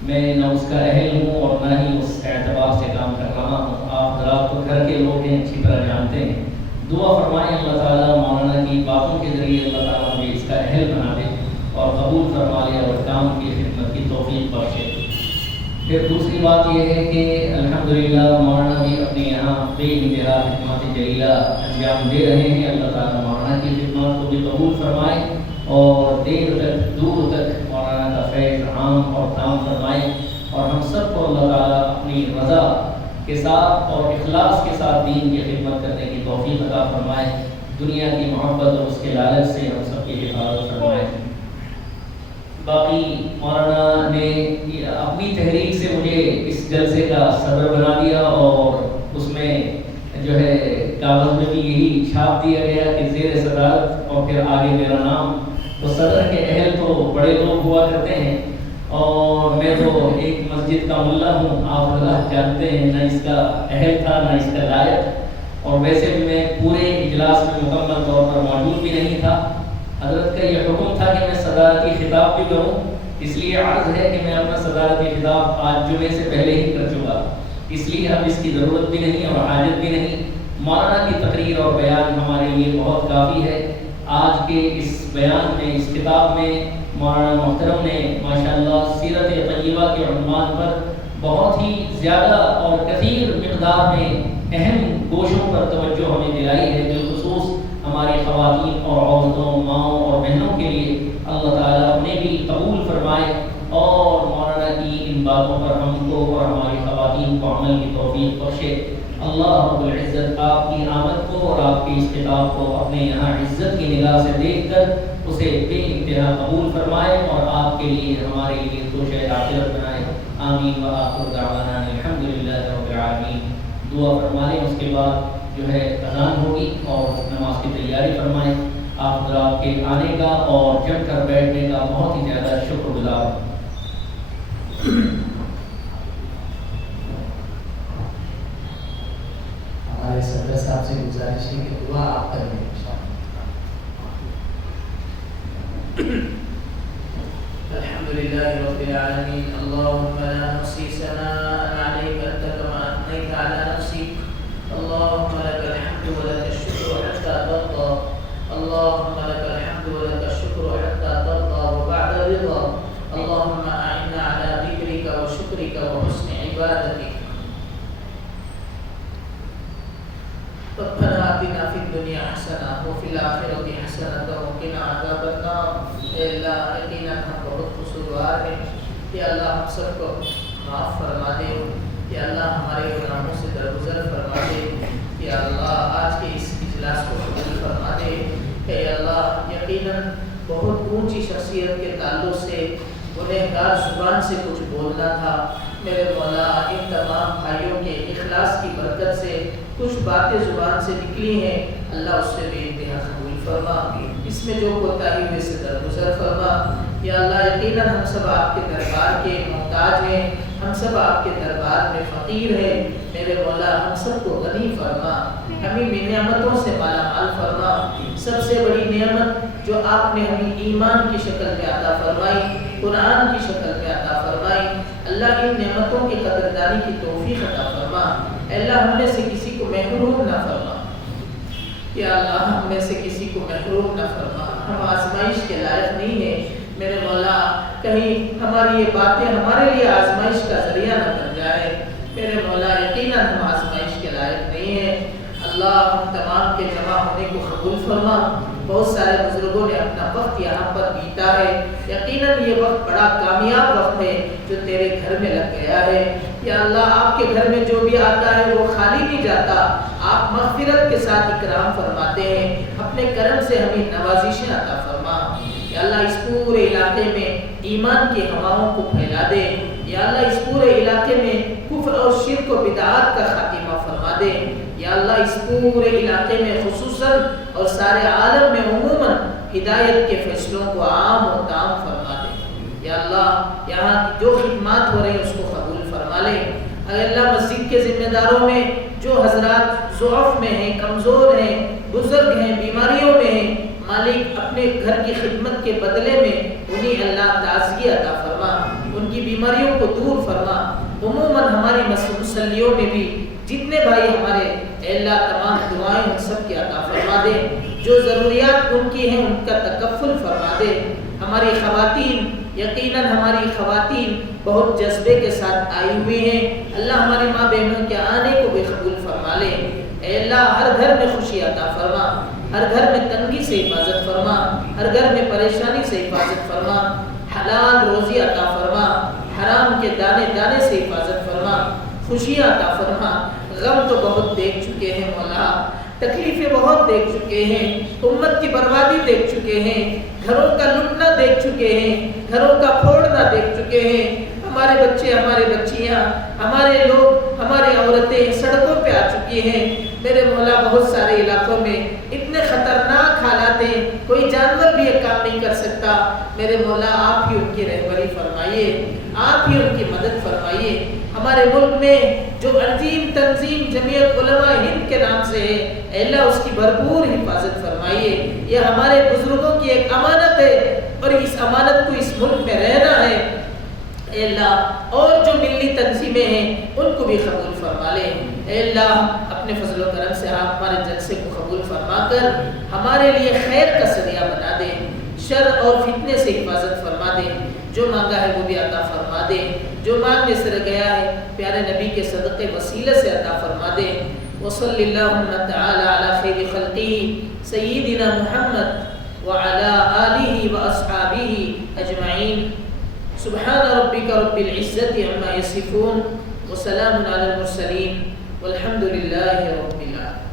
میں نہ اس کا اہل ہوں اور نہ ہی اس اعتبار سے کام کر رہا ہوں۔ آپ حضرات تو گھر کے لوگ ہیں، اچھی طرح جانتے ہیں۔ دعا فرمائیں اللہ تعالیٰ مولانا کی باتوں کے ذریعے اللہ تعالیٰ مجھے اس کا اہل بنا دے اور قبول فرما لے اور کام کی خدمت کی توفیق بخشے۔ پھر دوسری بات یہ ہے کہ الحمدللہ مولانا بھی اپنے یہاں بے انتہا خدمات جلیلہ انجام دے رہے ہیں۔ اللہ تعالیٰ مولانا کی خدمات کو بھی قبول فرمائے اور دیر تک دور تک مولانا کا فیض عام اور تام فرمائے، اور ہم سب کو اللہ تعالیٰ اپنی رضا کے ساتھ اور اخلاص کے ساتھ دین کی خدمت کرنے کی توفیق عطا فرمائے۔ دنیا کی محبت اور اس کے لالچ سے ہم سب کی حفاظت فرمائے۔ باقی مولانا نے اپنی تحریک سے مجھے اس جلسے کا صدر بنا دیا، اور اس میں جو ہے کاغذ میں بھی یہی چھاپ دیا گیا کہ زیر صدارت اور پھر آگے میرا نام۔ تو صدر کے اہل تو بڑے لوگ ہوا کرتے ہیں، اور میں تو ایک مسجد کا ملا ہوں، آپ اللہ جانتے ہیں، نہ اس کا اہل تھا نہ اس کا لائق، اور ویسے بھی میں پورے اجلاس میں مکمل طور پر موجود بھی نہیں تھا۔ حضرت کا یہ حکم تھا کہ میں صدارتی خطاب بھی کروں، اس لیے عرض ہے کہ میں اپنا صدارتی خطاب آج جمعے سے پہلے ہی کر چکا، اس لیے اب اس کی ضرورت بھی نہیں اور حاجت بھی نہیں۔ مولانا کی تقریر اور بیان ہمارے لیے بہت کافی ہے۔ آج کے اس بیان میں، اس کتاب میں مولانا محترم نے ماشاءاللہ سیرت طیبہ کے عنوان پر بہت ہی زیادہ اور کثیر مقدار میں اہم گوشوں پر توجہ ہمیں دلائی ہے، بالخصوص ہماری خواتین اور عورتوں، ماؤں اور بہنوں کے لیے۔ اللہ تعالیٰ انہیں بھی قبول فرمائے اور مولانا کی ان باتوں پر ہم کو اور ہماری خواتین کو عمل کی توفیق بخشے۔ اللہ رب العزت آپ کی آمد کو اور آپ کی اس خطاب کو اپنے یہاں عزت کی نگاہ سے دیکھ کر اسے بے انتہا قبول فرمائے اور آپ کے لیے ہمارے لیے توشہ آخرت بنائے۔ آمین وآخر دعوانا الحمدللہ رب العالمین۔ دعا فرما لیں، اس کے بعد جو ہے اذان ہوگی اور نماز کی تیاری فرمائیں۔ آپ حضرات کے آنے کا اور جم کر بیٹھنے کا بہت ہی زیادہ شکر گزار ہوں۔ ہمارے صدر صاحب سے گزارش ہے کہ دعا آپ کریں۔ الحمدللہ رب العالمین۔ اللہم لا نحصی ثناء علیک انت کما اثنیت علی نفسک، اللہم لک الحمد ولک الشکر حتی ترضى، اللہم لک الحمد ولک الشکر حتی ترضى وبعد رضا، اللہم اعنا علی ذکرک وشکرک وحسن عبادتک۔ ربنا آتنا فی الدنیا حسنہ وفی الآخرۃ حسنۃ وقنا عذاب النار۔ اے اللہ یقیناً ہم بہت قصوروار ہیں، کہ اللہ ہم سب کو معاف فرما دے، کہ اللہ ہمارے گناہوں سے درگزر فرما دے، کہ اللہ آج کے اس اجلاس کو قبول فرما دے۔ اے اللہ یقیناً بہت اونچی شخصیت کے تعلق سے گنہگار زبان سے کچھ بولنا تھا، میرے مولا ان تمام بھائیوں کے اخلاص کی برکت سے کچھ باتیں زبان سے نکلی ہیں، اللہ اس سے بے انتہا قبول فرما، اس میں جو کوتاہی ہوئے سے درگزر فرما۔ یا اللہ یقیناً ہم سب آپ کے دربار کے محتاج ہیں، ہم سب آپ کے دربار میں فقیر ہیں، میرے مولا ہم سب کو غنی فرما، ہمیں بھی نعمتوں سے مالا مال فرما۔ سب سے بڑی نعمت جو آپ نے ہمیں ایمان کی شکل میں عطا فرمائی، قرآن کی شکل میں عطا فرمائی، اللہ ان نعمتوں کی قدردانی کی توفیق عطا فرما۔ اے اللہ ہم میں سے کسی کو محروم نہ فرما، یا اللہ ہم میں سے کسی کو محروم نہ فرما۔ ہم آزمائش کے لائق نہیں ہیں میرے مولا، کہیں ہماری یہ باتیں ہمارے لیے آزمائش کا ذریعہ نہ بن جائے میرے مولا، یقیناً ہم آزمائش کے لائق نہیں ہیں۔ اللہ ہم تمام کے جمع ہونے کو قبول فرما۔ بہت سارے بزرگوں نے اپنا وقت یہاں پر بیتا ہے، یقیناً یہ وقت بڑا کامیاب وقت ہے جو تیرے گھر میں لگ گیا ہے۔ یا اللہ آپ کے گھر میں جو بھی آتا ہے وہ خالی نہیں جاتا، آپ مغفرت کے ساتھ اکرام فرماتے ہیں، اپنے کرم سے ہمیں نوازشیں عطا فرما۔ یا اللہ اس پورے علاقے میں ایمان کی ہواؤں کو پھیلا دے، یا اللہ اس پورے علاقے میں کفر اور شرک و بدعات کا خاتمہ فرما دے، یا اللہ اس پورے علاقے میں خصوصاً اور سارے عالم میں عموماً ہدایت کے فیصلوں کو عام و تام فرما دے۔ یا اللہ یہاں جو خدمات ہو رہی ہیں اس کو قبول فرما لے۔ اے اللہ مسجد کے ذمہ داروں میں جو حضرات ضعف میں ہیں، کمزور ہیں، بزرگ ہیں، بیماریوں میں ہیں، مالک اپنے گھر کی خدمت کے بدلے میں انہیں اللہ تعزیہ عطا فرما، ان کی بیماریوں کو دور فرما۔ عموماً ہماری مسلیوں میں بھی جتنے بھائی ہمارے اے اللہ تمام دعائیں ان سب کی عطا فرما دے، جو ضروریات ان کی ہیں ان کا تکفل فرما دے۔ ہماری خواتین، یقیناً ہماری خواتین بہت جذبے کے ساتھ آئی ہوئی ہیں، اللہ ہماری ماں بہنوں کے آنے کو بھی قبول فرما لے۔ اے اللہ ہر گھر میں خوشی عطا فرما، ہر گھر میں تنگی سے حفاظت فرما، ہر گھر میں پریشانی سے حفاظت فرما، حلال روزی عطا فرما، حرام کے دانے دانے سے حفاظت فرما، خوشیاں عطا فرما۔ غم تو بہت دیکھ چکے ہیں مولا، تکلیفیں بہت دیکھ چکے ہیں، امت کی بربادی دیکھ چکے ہیں، گھروں کا لٹنا دیکھ چکے ہیں، گھروں کا پھوڑنا دیکھ چکے ہیں، ہمارے بچے، ہمارے بچیاں، ہمارے لوگ، ہماری عورتیں سڑکوں پہ آ چکی ہیں میرے مولا۔ بہت سارے علاقوں میں اتنے خطرناک حالات ہیں، کوئی جانور بھی یہ کام نہیں کر سکتا میرے مولا، آپ ہی ان کی رہبری فرمائیے، آپ ہی ان کی مدد فرمائیے۔ ہمارے ملک میں جو عظیم تنظیم جمعیت علماء ہند کے نام سے ہے، اے اللہ اس کی بھرپور حفاظت فرمائیے۔ یہ ہمارے بزرگوں کی ایک امانت ہے اور اس امانت کو اس ملک میں رہنا ہے اے اللہ، اور جو ملی تنظیمیں ہیں ان کو بھی قبول فرما لے اے اللہ۔ اپنے فضل و کرم سے آپ ہمارے جلسے کو قبول فرما کر ہمارے لیے خیر کا ذریعہ بنا دے، شر اور فتنے سے حفاظت فرما دے، جو مانگا ہے وہ بھی عطا فرما دے، جو مانگنے سے رہ گیا ہے پیارے نبی کے صدقے وسیلے سے عطا فرما دے۔ وصلی اللہم تعالی علی خیر خلقہ سیدنا محمد وعلی آلہ واصحابہ اجمعین۔ سبحان ربک رب العزت عما یصفون وسلام علی المرسلین والحمد للہ رب العالمین۔